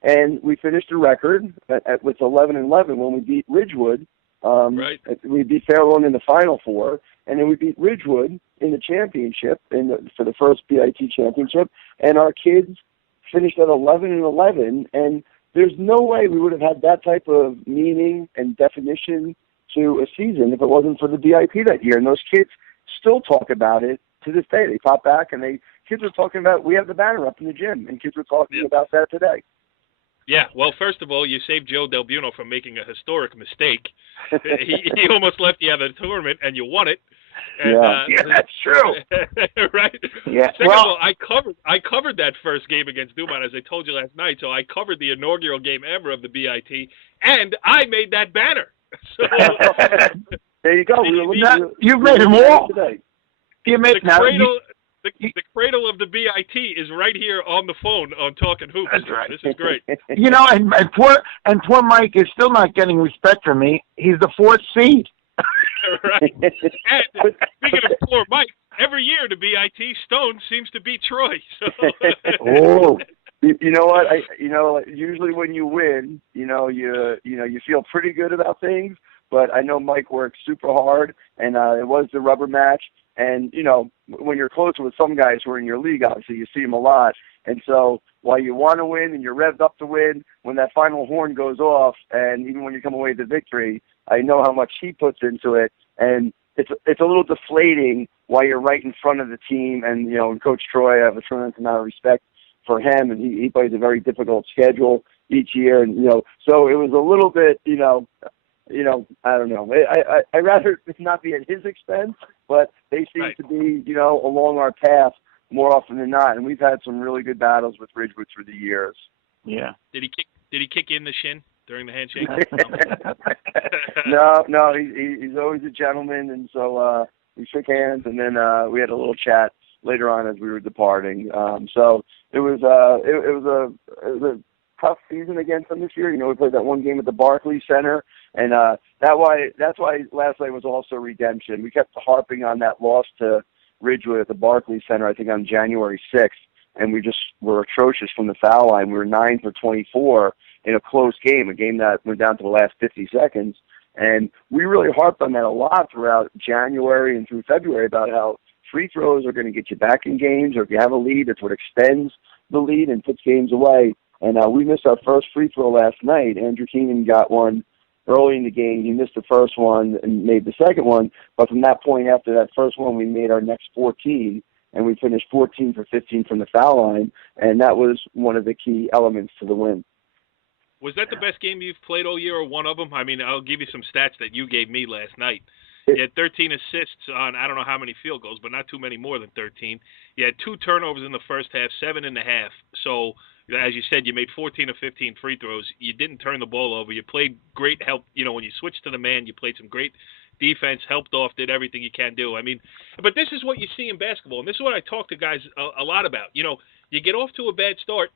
and we finished a record with 11-11 when we beat Ridgewood. Right. We beat Fairlawn in the Final Four, and then we beat Ridgewood in the championship for the first BIT championship. And our kids finished at 11-11, and there's no way we would have had that type of meaning and definition to a season if it wasn't for the BIP that year. And those kids still talk about it to this day. They pop back, and kids are talking about, we have the banner up in the gym, and kids were talking about that today. Yeah, well, first of all, you saved Joe Delbuono from making a historic mistake. He almost left you out of the tournament, and you won it. And, yeah, that's true. Right? Yeah. Second of all, I covered that first game against Dumont, as I told you last night. So I covered the inaugural game ever of the BIT, and I made that banner. So there you go. You've made them all. You made the cradle of the BIT is right here on the phone on Talkin Hoops. That's right. This is great. And poor Mike is still not getting respect from me. He's the 4th seed. Right. And speaking of poor Mike, every year the BIT Stone seems to beat Troy. So. Oh, you know what? Usually when you win, you feel pretty good about things. But I know Mike works super hard, and it was the rubber match. And, when you're closer with some guys who are in your league, obviously, you see them a lot. And so while you want to win and you're revved up to win, when that final horn goes off, and even when you come away with the victory, I know how much he puts into it. And it's a little deflating while you're right in front of the team. And, and Coach Troy, I have a tremendous amount of respect for him, and he plays a very difficult schedule each year. And, so it was a little bit, I don't know. I'd rather not be at his expense, but they seem to be, along our path more often than not. And we've had some really good battles with Ridgewood through the years. Yeah. Did he kick you in the shin during the handshake? No. He's always a gentleman, and so we shook hands, and then we had a little chat later on as we were departing. So it was a tough season against them this year. We played that one game at the Barclays Center, and that's why last night was also redemption. We kept harping on that loss to Ridgewood at the Barclays Center, I think on January 6th, and we just were atrocious from the foul line. We were 9 for 24 in a close game, a game that went down to the last 50 seconds. And we really harped on that a lot throughout January and through February about how free throws are going to get you back in games, or if you have a lead, that's what extends the lead and puts games away. And we missed our first free throw last night. Andrew Keenan got one early in the game. He missed the first one and made the second one. But from that point, after that first one, we made our next 14, and we finished 14 for 15 from the foul line. And that was one of the key elements to the win. Was that the best game you've played all year, or one of them? I mean, I'll give you some stats that you gave me last night. You had 13 assists on I don't know how many field goals, but not too many more than 13. You had 2 turnovers in the first half, 7.5. So, as you said, you made 14 or 15 free throws. You didn't turn the ball over. You played great help. When you switched to the man, you played some great defense, helped off, did everything you can do. I mean, but this is what you see in basketball, and this is what I talk to guys a lot about. You get off to a bad start.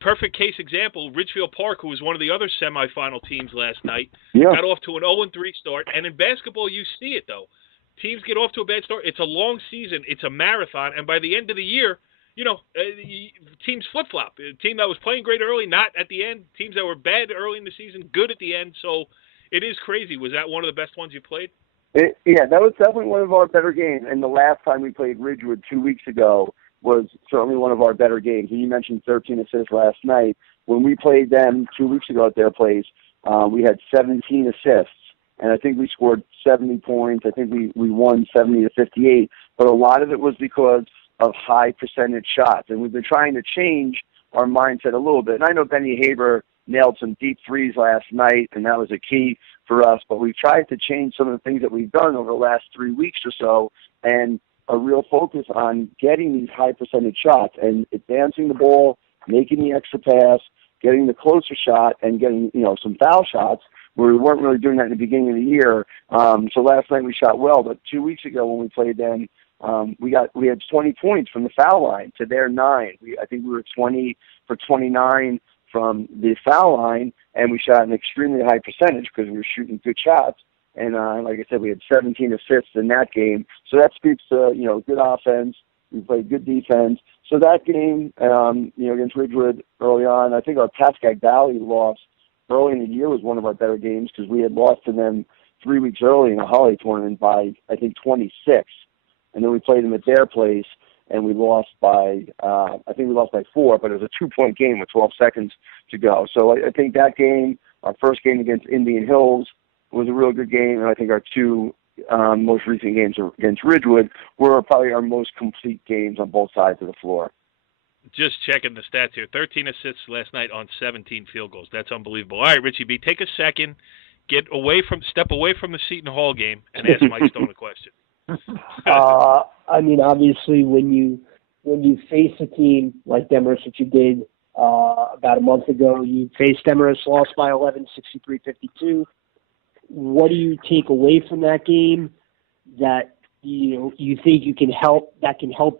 Perfect case example, Ridgefield Park, who was one of the other semifinal teams last night, got off to an 0-3 start. And in basketball, you see it, though. Teams get off to a bad start. It's a long season. It's a marathon. And by the end of the year, teams flip-flop. A team that was playing great early, not at the end. Teams that were bad early in the season, good at the end. So it is crazy. Was that one of the best ones you played? Yeah, that was definitely one of our better games. And the last time we played Ridgewood 2 weeks ago was certainly one of our better games. And you mentioned 13 assists last night. When we played them 2 weeks ago at their place, we had 17 assists. And I think we scored 70 points. I think we won 70 to 58. But a lot of it was because of high percentage shots. And we've been trying to change our mindset a little bit. And I know Benny Haber nailed some deep threes last night, and that was a key for us. But we've tried to change some of the things that we've done over the last 3 weeks or so, and a real focus on getting these high percentage shots and advancing the ball, making the extra pass, getting the closer shot, and getting some foul shots where we weren't really doing that in the beginning of the year. So last night we shot well, but 2 weeks ago when we played them, we had 20 points from the foul line to their 9. I think we were 20 for 29 from the foul line, and we shot an extremely high percentage because we were shooting good shots. And like I said, we had 17 assists in that game. So that speaks to, good offense. We played good defense. So that game, against Ridgewood early on, I think our Pascack Valley loss early in the year was one of our better games because we had lost to them 3 weeks early in a holiday tournament by, I think, 26. And then we played them at their place, and we lost by, 4, but it was a 2-point game with 12 seconds to go. So I think that game, our first game against Indian Hills, was a real good game, and I think our 2 most recent games against Ridgewood were probably our most complete games on both sides of the floor. Just checking the stats here. 13 assists last night on 17 field goals. That's unbelievable. All right, Richie B., take a second, step away from the Seton Hall game, and ask Mike Stone a question. Obviously, when you face a team like Demarest, which you did about a month ago, you faced Demarest, lost by 11, 63-52. What do you take away from that game that you think can help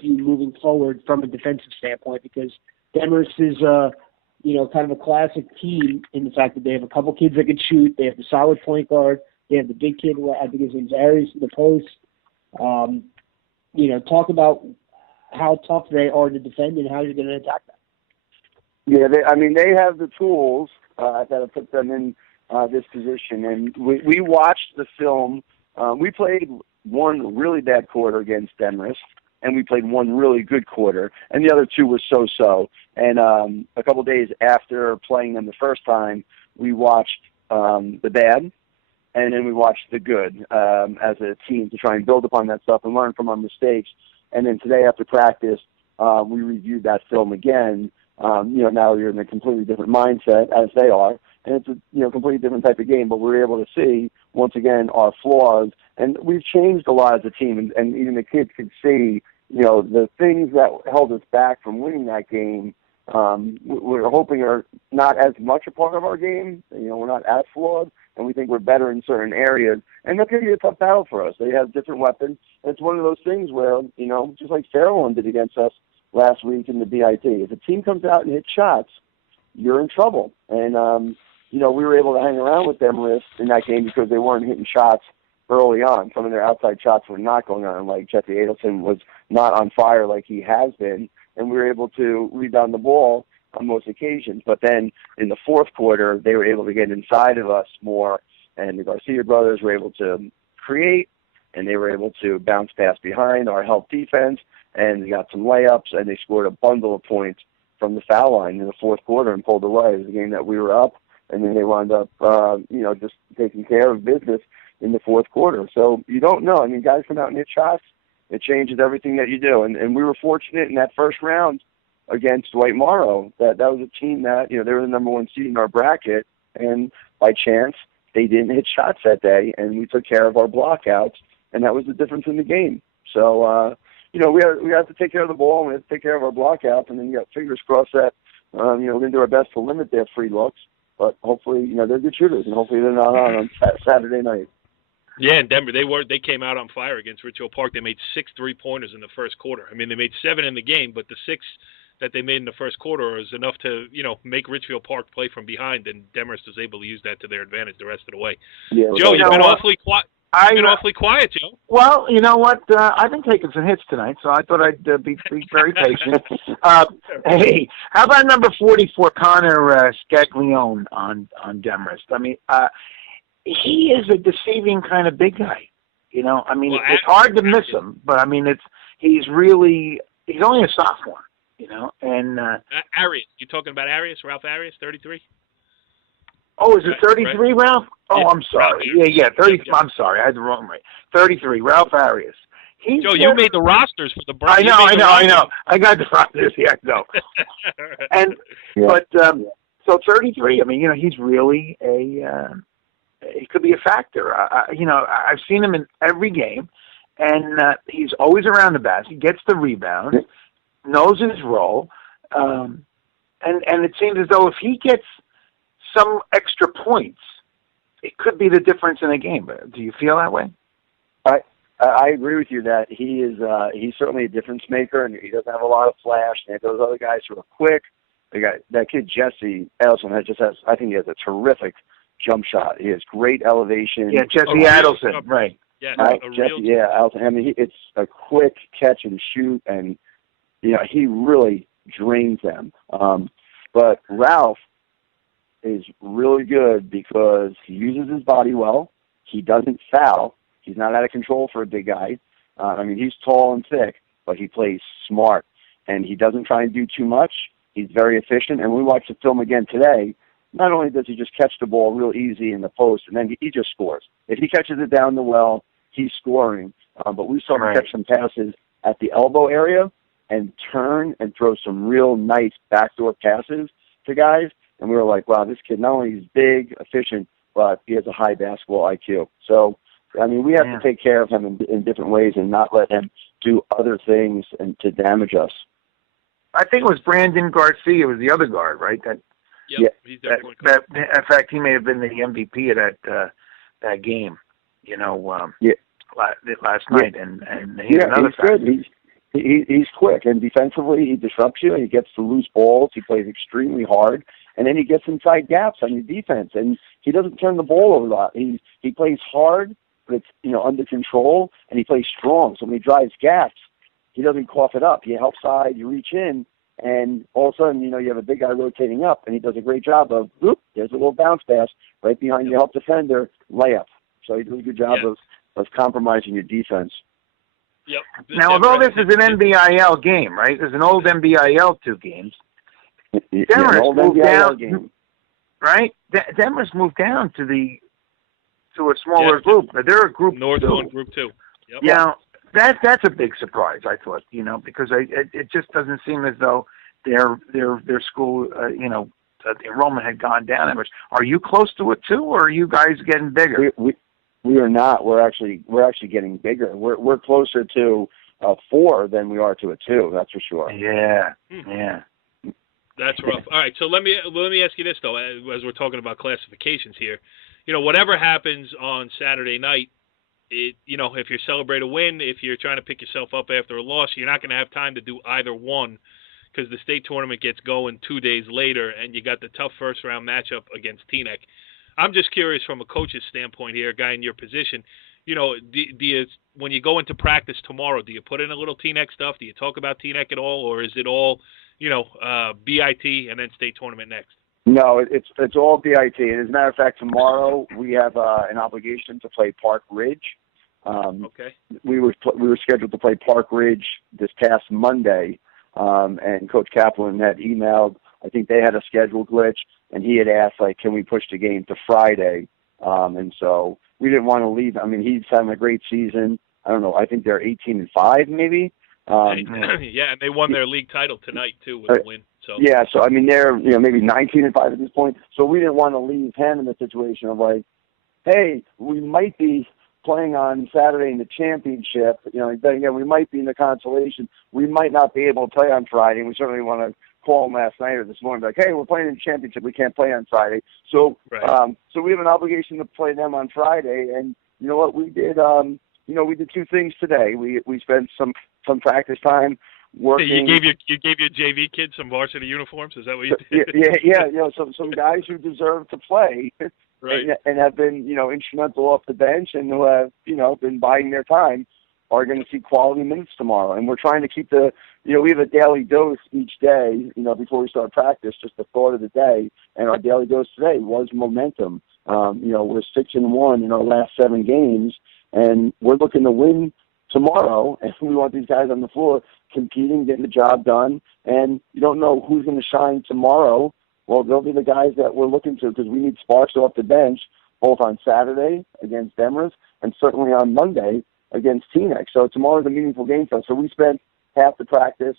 you moving forward from a defensive standpoint? Because Demarest is kind of a classic team in the fact that they have a couple kids that can shoot, they have the solid point guard, they have the big kid who I think his name's Aries in the post. Talk about how tough they are to defend and how you're going to attack that. Yeah, they have the tools that have put them in this position. And we watched the film. We played one really bad quarter against Demarest, and we played one really good quarter, and the other 2 were so-so. And a couple days after playing them the first time, we watched the bad, and then we watched the good as a team to try and build upon that stuff and learn from our mistakes. And then today after practice, we reviewed that film again. Now you're in a completely different mindset, as they are, and it's a completely different type of game. But we're able to see once again our flaws, and we've changed a lot as a team, and even the kids could see the things that held us back from winning that game. We're hoping are not as much a part of our game. We're not as flawed, and we think we're better in certain areas. And that's going to be a tough battle for us. They have different weapons. And it's one of those things where, just like Fairlawn did against us last week in the BIT, if a team comes out and hits shots, you're in trouble. And, we were able to hang around with them in that game because they weren't hitting shots early on. Some of their outside shots were not going on. Like Jesse Adelson was not on fire like he has been. And we were able to rebound the ball on most occasions. But then in the fourth quarter, they were able to get inside of us more, and the Garcia brothers were able to create, and they were able to bounce past behind our help defense, and they got some layups, and they scored a bundle of points from the foul line in the fourth quarter and pulled away. It was a game that we were up, and then they wound up, just taking care of business in the fourth quarter. So you don't know. I mean, guys come out and hit shots. It changes everything that you do. And we were fortunate in that first round against Dwight Morrow that was a team that, they were the number one seed in our bracket. And by chance, they didn't hit shots that day, and we took care of our blockouts, and that was the difference in the game. So, we have to take care of the ball, and we have to take care of our blockouts, and then you got fingers crossed that, we're going to do our best to limit their free looks. But hopefully, they're good shooters, and hopefully they're not on Saturday night. Yeah, in Denver, they came out on fire against Richfield Park. They made 6 3-pointers in the first quarter. I mean, they made 7 in the game, but the 6 that they made in the first quarter was enough to, make Richfield Park play from behind, and Demorest was able to use that to their advantage the rest of the way. Yeah, Joe, you've been awfully quiet. Awfully quiet, Joe. Well, you know what? I've been taking some hits tonight, so I thought I'd be very patient. Hey, how about number 44, Connor Scaglione on Demorest? I mean, he is a deceiving kind of big guy. It's hard to miss him, but I mean, he's only a sophomore, and Arias, you talking about Arias, Ralph Arias, 33? Oh, is it 33, right? Ralph? Oh, yeah, I'm sorry. Yeah, 30. I'm sorry, I had the wrong rate. 33, Ralph Arias. Joe, you made the rosters for the Browns. I know. I got the rosters. Yeah, no. But so 33. I mean, he's really he could be a factor. I've seen him in every game, and he's always around the basket. Gets the rebound, knows his role, and it seems as though if he gets some extra points, it could be the difference in a game. Do you feel that way? I agree with you that he's certainly a difference maker, and he doesn't have a lot of flash. And those other guys who are quick. That kid Jesse Adelson I think he has a terrific jump shot. He has great elevation. Yeah, Jesse Adelson, right? Yeah, Jesse. Yeah, Adelson. I mean, it's a quick catch and shoot, and he really drains them. But Ralph is really good because he uses his body well. He doesn't foul. He's not out of control for a big guy. He's tall and thick, but he plays smart, and he doesn't try and do too much. He's very efficient, and we watched the film again today. Not only does he just catch the ball real easy in the post, and then he just scores. If he catches it down the well, he's scoring. But we saw him catch some passes at the elbow area and turn and throw some real nice backdoor passes to guys. And we were like, wow, this kid, not only is big, efficient, but he has a high basketball IQ. So, we have to take care of him in different ways and not let him do other things and to damage us. I think it was Brandon Garcia was the other guard, right? Yep, he's definitely in fact, he may have been the MVP of that game, last night. And he's another factor. Good. He's quick, and defensively he disrupts you, and he gets to loose balls. He plays extremely hard, and then he gets inside gaps on your defense, and he doesn't turn the ball over a lot. He plays hard, but it's under control, and he plays strong. So when he drives gaps, he doesn't cough it up. You help side, you reach in, and all of a sudden, you have a big guy rotating up, and he does a great job of, there's a little bounce pass right behind your help defender, layup. So he does a good job of compromising your defense. Yep. Now, although this is an NBIL game, right? There's an old NBIL 2 games. Demorest moved down, game. Right? Demorest moved down to a smaller group. They're a group North 2. One, group 2. Yep. Yeah. That's a big surprise, I thought, because it just doesn't seem as though their school, the enrollment had gone down that much. Are you close to it too, or are you guys getting bigger? We are not. We're actually getting bigger. We're closer to 4 than we are to a 2. That's for sure. Yeah, yeah. That's rough. All right, so let me ask you this though, as we're talking about classifications here. Whatever happens on Saturday night, if you celebrate a win, if you're trying to pick yourself up after a loss, you're not going to have time to do either one, because the state tournament gets going 2 days later, and you got the tough first-round matchup against Teaneck. I'm just curious from a coach's standpoint here, a guy in your position, do you, when you go into practice tomorrow, do you put in a little Teaneck stuff? Do you talk about Teaneck at all, or is it all, BIT and then state tournament next? No, it's all BIT. And as a matter of fact, tomorrow we have an obligation to play Park Ridge. Okay. We were scheduled to play Park Ridge this past Monday, and Coach Kaplan had emailed. I think they had a schedule glitch, and he had asked, can we push the game to Friday? And so we didn't want to leave. I mean, he's having a great season. I don't know. I think they're 18-5, maybe. Yeah, and they won their league title tonight too with a win. So yeah, so I mean, they're maybe 19-5 at this point. So we didn't want to leave him in the situation of hey, we might be playing on Saturday in the championship. Then again, we might be in the consolation. We might not be able to play on Friday. And we certainly want to call them last night or this morning, hey, we're playing in the championship. We can't play on Friday. So, right. So we have an obligation to play them on Friday. And you know what we did? We did 2 things today. We spent some practice time working. You gave your JV kids some varsity uniforms. Is that what you did? Yeah. Some guys who deserve to play, right, and have been instrumental off the bench and who have been biding their time are going to see quality minutes tomorrow. And we're trying to keep we have a daily dose each day. Before we start practice, just the thought of the day. And our daily dose today was momentum. We're 6-1 in our last 7 games. And we're looking to win tomorrow, and we want these guys on the floor competing, getting the job done. And you don't know who's going to shine tomorrow. Well, they'll be the guys that we're looking to, because we need sparks off the bench, both on Saturday against Demers and certainly on Monday against Teaneck. So tomorrow's a meaningful game for us. So we spent half the practice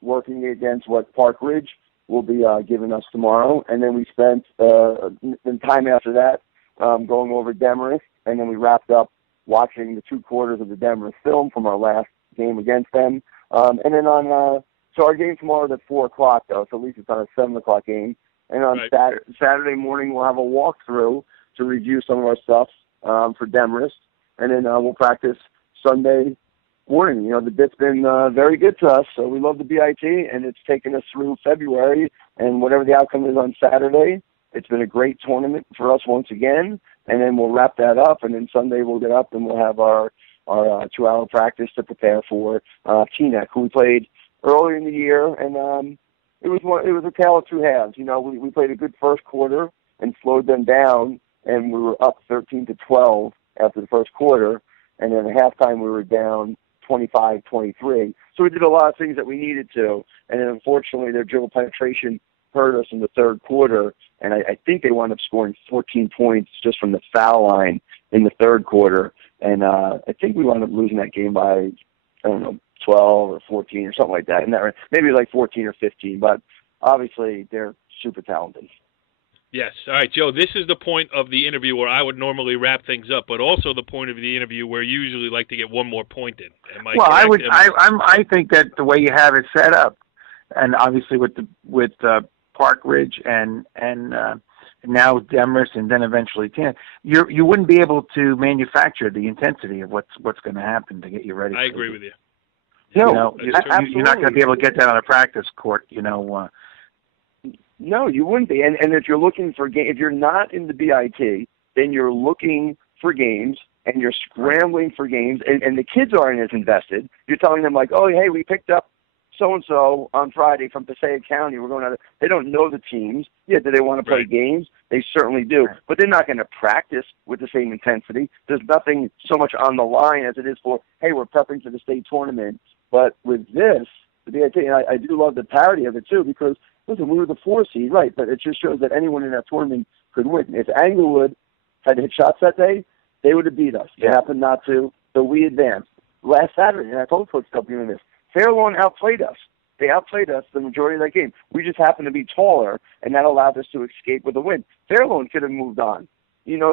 working against what Park Ridge will be giving us tomorrow, and then we spent the time after that going over Demers, and then we wrapped up watching the 2 quarters of the Denver film from our last game against them. And then so our game tomorrow is at 4 o'clock, though, so at least it's not a 7 o'clock game. And on Saturday morning, we'll have a walkthrough to review some of our stuff for Demarest. And then we'll practice Sunday morning. The bit's been very good to us, so we love the BIT, and it's taken us through February. And whatever the outcome is on Saturday, it's been a great tournament for us once again. And then we'll wrap that up, and then Sunday we'll get up and we'll have our 2-hour practice to prepare for Teaneck, who we played earlier in the year, and it was a tale of 2 halves. We played a good first quarter and slowed them down, and we were up 13-12 after the first quarter, and then at halftime we were down 25-23. So we did a lot of things that we needed to, and then unfortunately their dribble penetration hurt us in the third quarter, and I think they wound up scoring 14 points just from the foul line in the third quarter, and I think we wound up losing that game by, 12 or 14 or something like that, and maybe like 14 or 15, but obviously they're super talented. Yes. All right, Joe, this is the point of the interview where I would normally wrap things up, but also the point of the interview where you usually like to get one more point in. I think that the way you have it set up, and obviously with Park Ridge and now Demers and then eventually Teaneck, you wouldn't be able to manufacture the intensity of what's going to happen to get you ready. I agree with you. You're not going to be able to get that on a practice court. No, you wouldn't be. And if you're looking for if you're not in the BIT, then you're looking for games and you're scrambling for games, and the kids aren't as invested. You're telling them oh, hey, we picked up so-and-so on Friday from Passaic County. We're going out. They don't know the teams. Yeah, do they want to play games? They certainly do. But they're not going to practice with the same intensity. There's nothing so much on the line as it is for, hey, we're prepping for the state tournament. But with this, the BIT, and I do love the parity of it too, because, listen, we were the 4 seed, right, but it just shows that anyone in that tournament could win. If Anglewood had hit shots that day, they would have beat us. They happened not to, so we advanced. Last Saturday, and I told Coach Delbuono this, Fairlawn outplayed us. They outplayed us the majority of that game. We just happened to be taller, and that allowed us to escape with a win. Fairlawn could have moved on.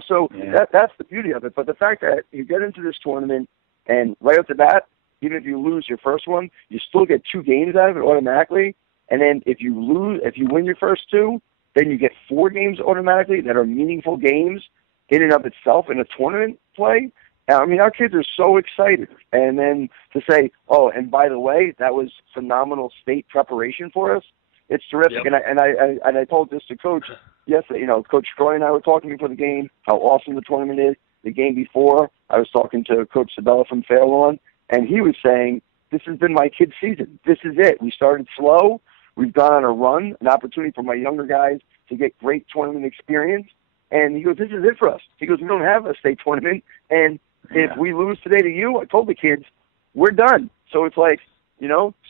So that's the beauty of it. But the fact that you get into this tournament, and right off the bat, even if you lose your first one, you still get 2 games out of it automatically. And then if you win your first 2, then you get 4 games automatically that are meaningful games in and of itself in a tournament play. I mean, our kids are so excited. And then to say, oh, and by the way, that was phenomenal state preparation for us. It's terrific. Yep. And I told this to Coach yesterday. Coach Troy and I were talking before the game how awesome the tournament is. The game before, I was talking to Coach Sabella from Fairlawn, and he was saying, this has been my kid's season. This is it. We started slow. We've gone on a run, an opportunity for my younger guys to get great tournament experience. And he goes, this is it for us. He goes, we don't have a state tournament. And if we lose today to you, I told the kids, we're done. So it's like,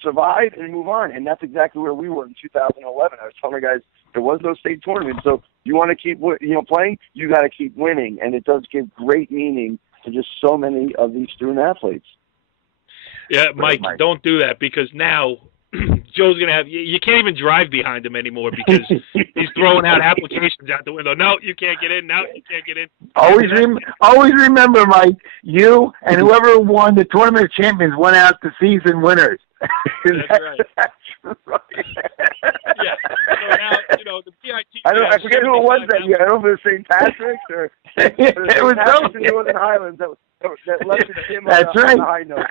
survive and move on. And that's exactly where we were in 2011. I was telling the guys, there was no state tournament. So you want to keep, playing, you got to keep winning. And it does give great meaning to just so many of these student athletes. Yeah, Mike, don't do that, because now Joe's going to have – you can't even drive behind him anymore because he's throwing out applications out the window. No, you can't get in. No, you can't get in. Always remember, Mike, you and whoever won the Tournament of Champions went out to season winners. That's right. That's right. Yeah. So now, the PIT – I forget who it was that year. I don't know if it was St. Patrick's or – it was Patrick's in Northern Highlands that left the team on a high note.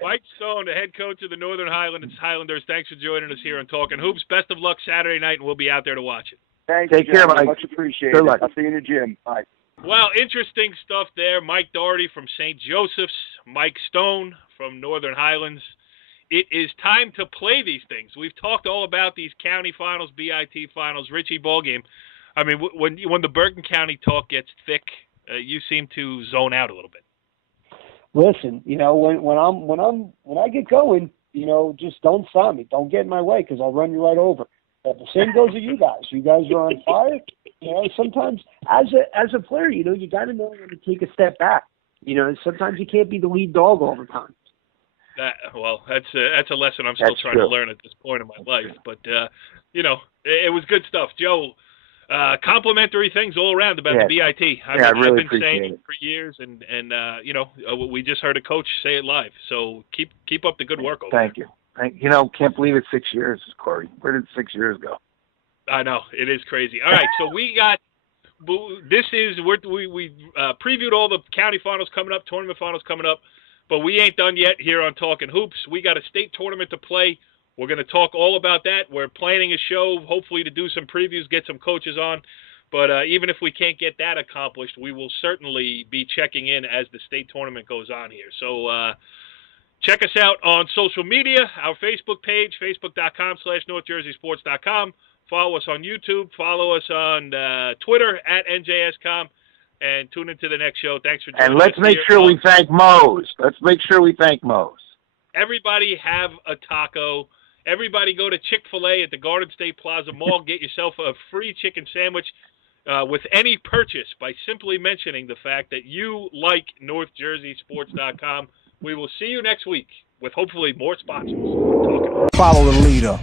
Mike Stone, the head coach of the Northern Highlanders, thanks for joining us here on Talkin Hoops. Best of luck Saturday night, and we'll be out there to watch it. Thanks. Take care, Mike. Much appreciated. Good luck. I'll see you in the gym. Bye. Well, interesting stuff there. Mike Doherty from St. Joseph's, Mike Stone from Northern Highlands. It is time to play these things. We've talked all about these county finals, BIT finals. Richie Ballgame. I mean, when the Bergen County talk gets thick, you seem to zone out a little bit. Listen, when I get going, just don't stop me. Don't get in my way, because I'll run you right over. But the same goes to you guys. You guys are on fire. Sometimes as a player, you got to know when to take a step back. Sometimes you can't be the lead dog all the time. That's a lesson I'm still trying to learn at this point in my life. But it was good stuff, Joe. Complimentary things all around about the BIT. I've been saying it for years, and we just heard a coach say it live. So keep up the good work over Thank you. Can't believe it's 6 years, Corey. Where did 6 years go? I know, it is crazy. All right, so we previewed all the county finals coming up, tournament finals coming up, but we ain't done yet here on Talkin Hoops. We got a state tournament to play. We're going to talk all about that. We're planning a show, hopefully to do some previews, get some coaches on. But even if we can't get that accomplished, we will certainly be checking in as the state tournament goes on here. So check us out on social media, our Facebook page, facebook.com/NorthJerseySports.com. Follow us on YouTube. Follow us on Twitter @NJSCom. And tune into the next show. Thanks for joining us. And let's make sure we thank Moe's. Everybody have a taco. Everybody go to Chick-fil-A at the Garden State Plaza Mall. Get yourself a free chicken sandwich with any purchase by simply mentioning the fact that you like NorthJerseySports.com. We will see you next week with hopefully more sponsors. Follow the leader.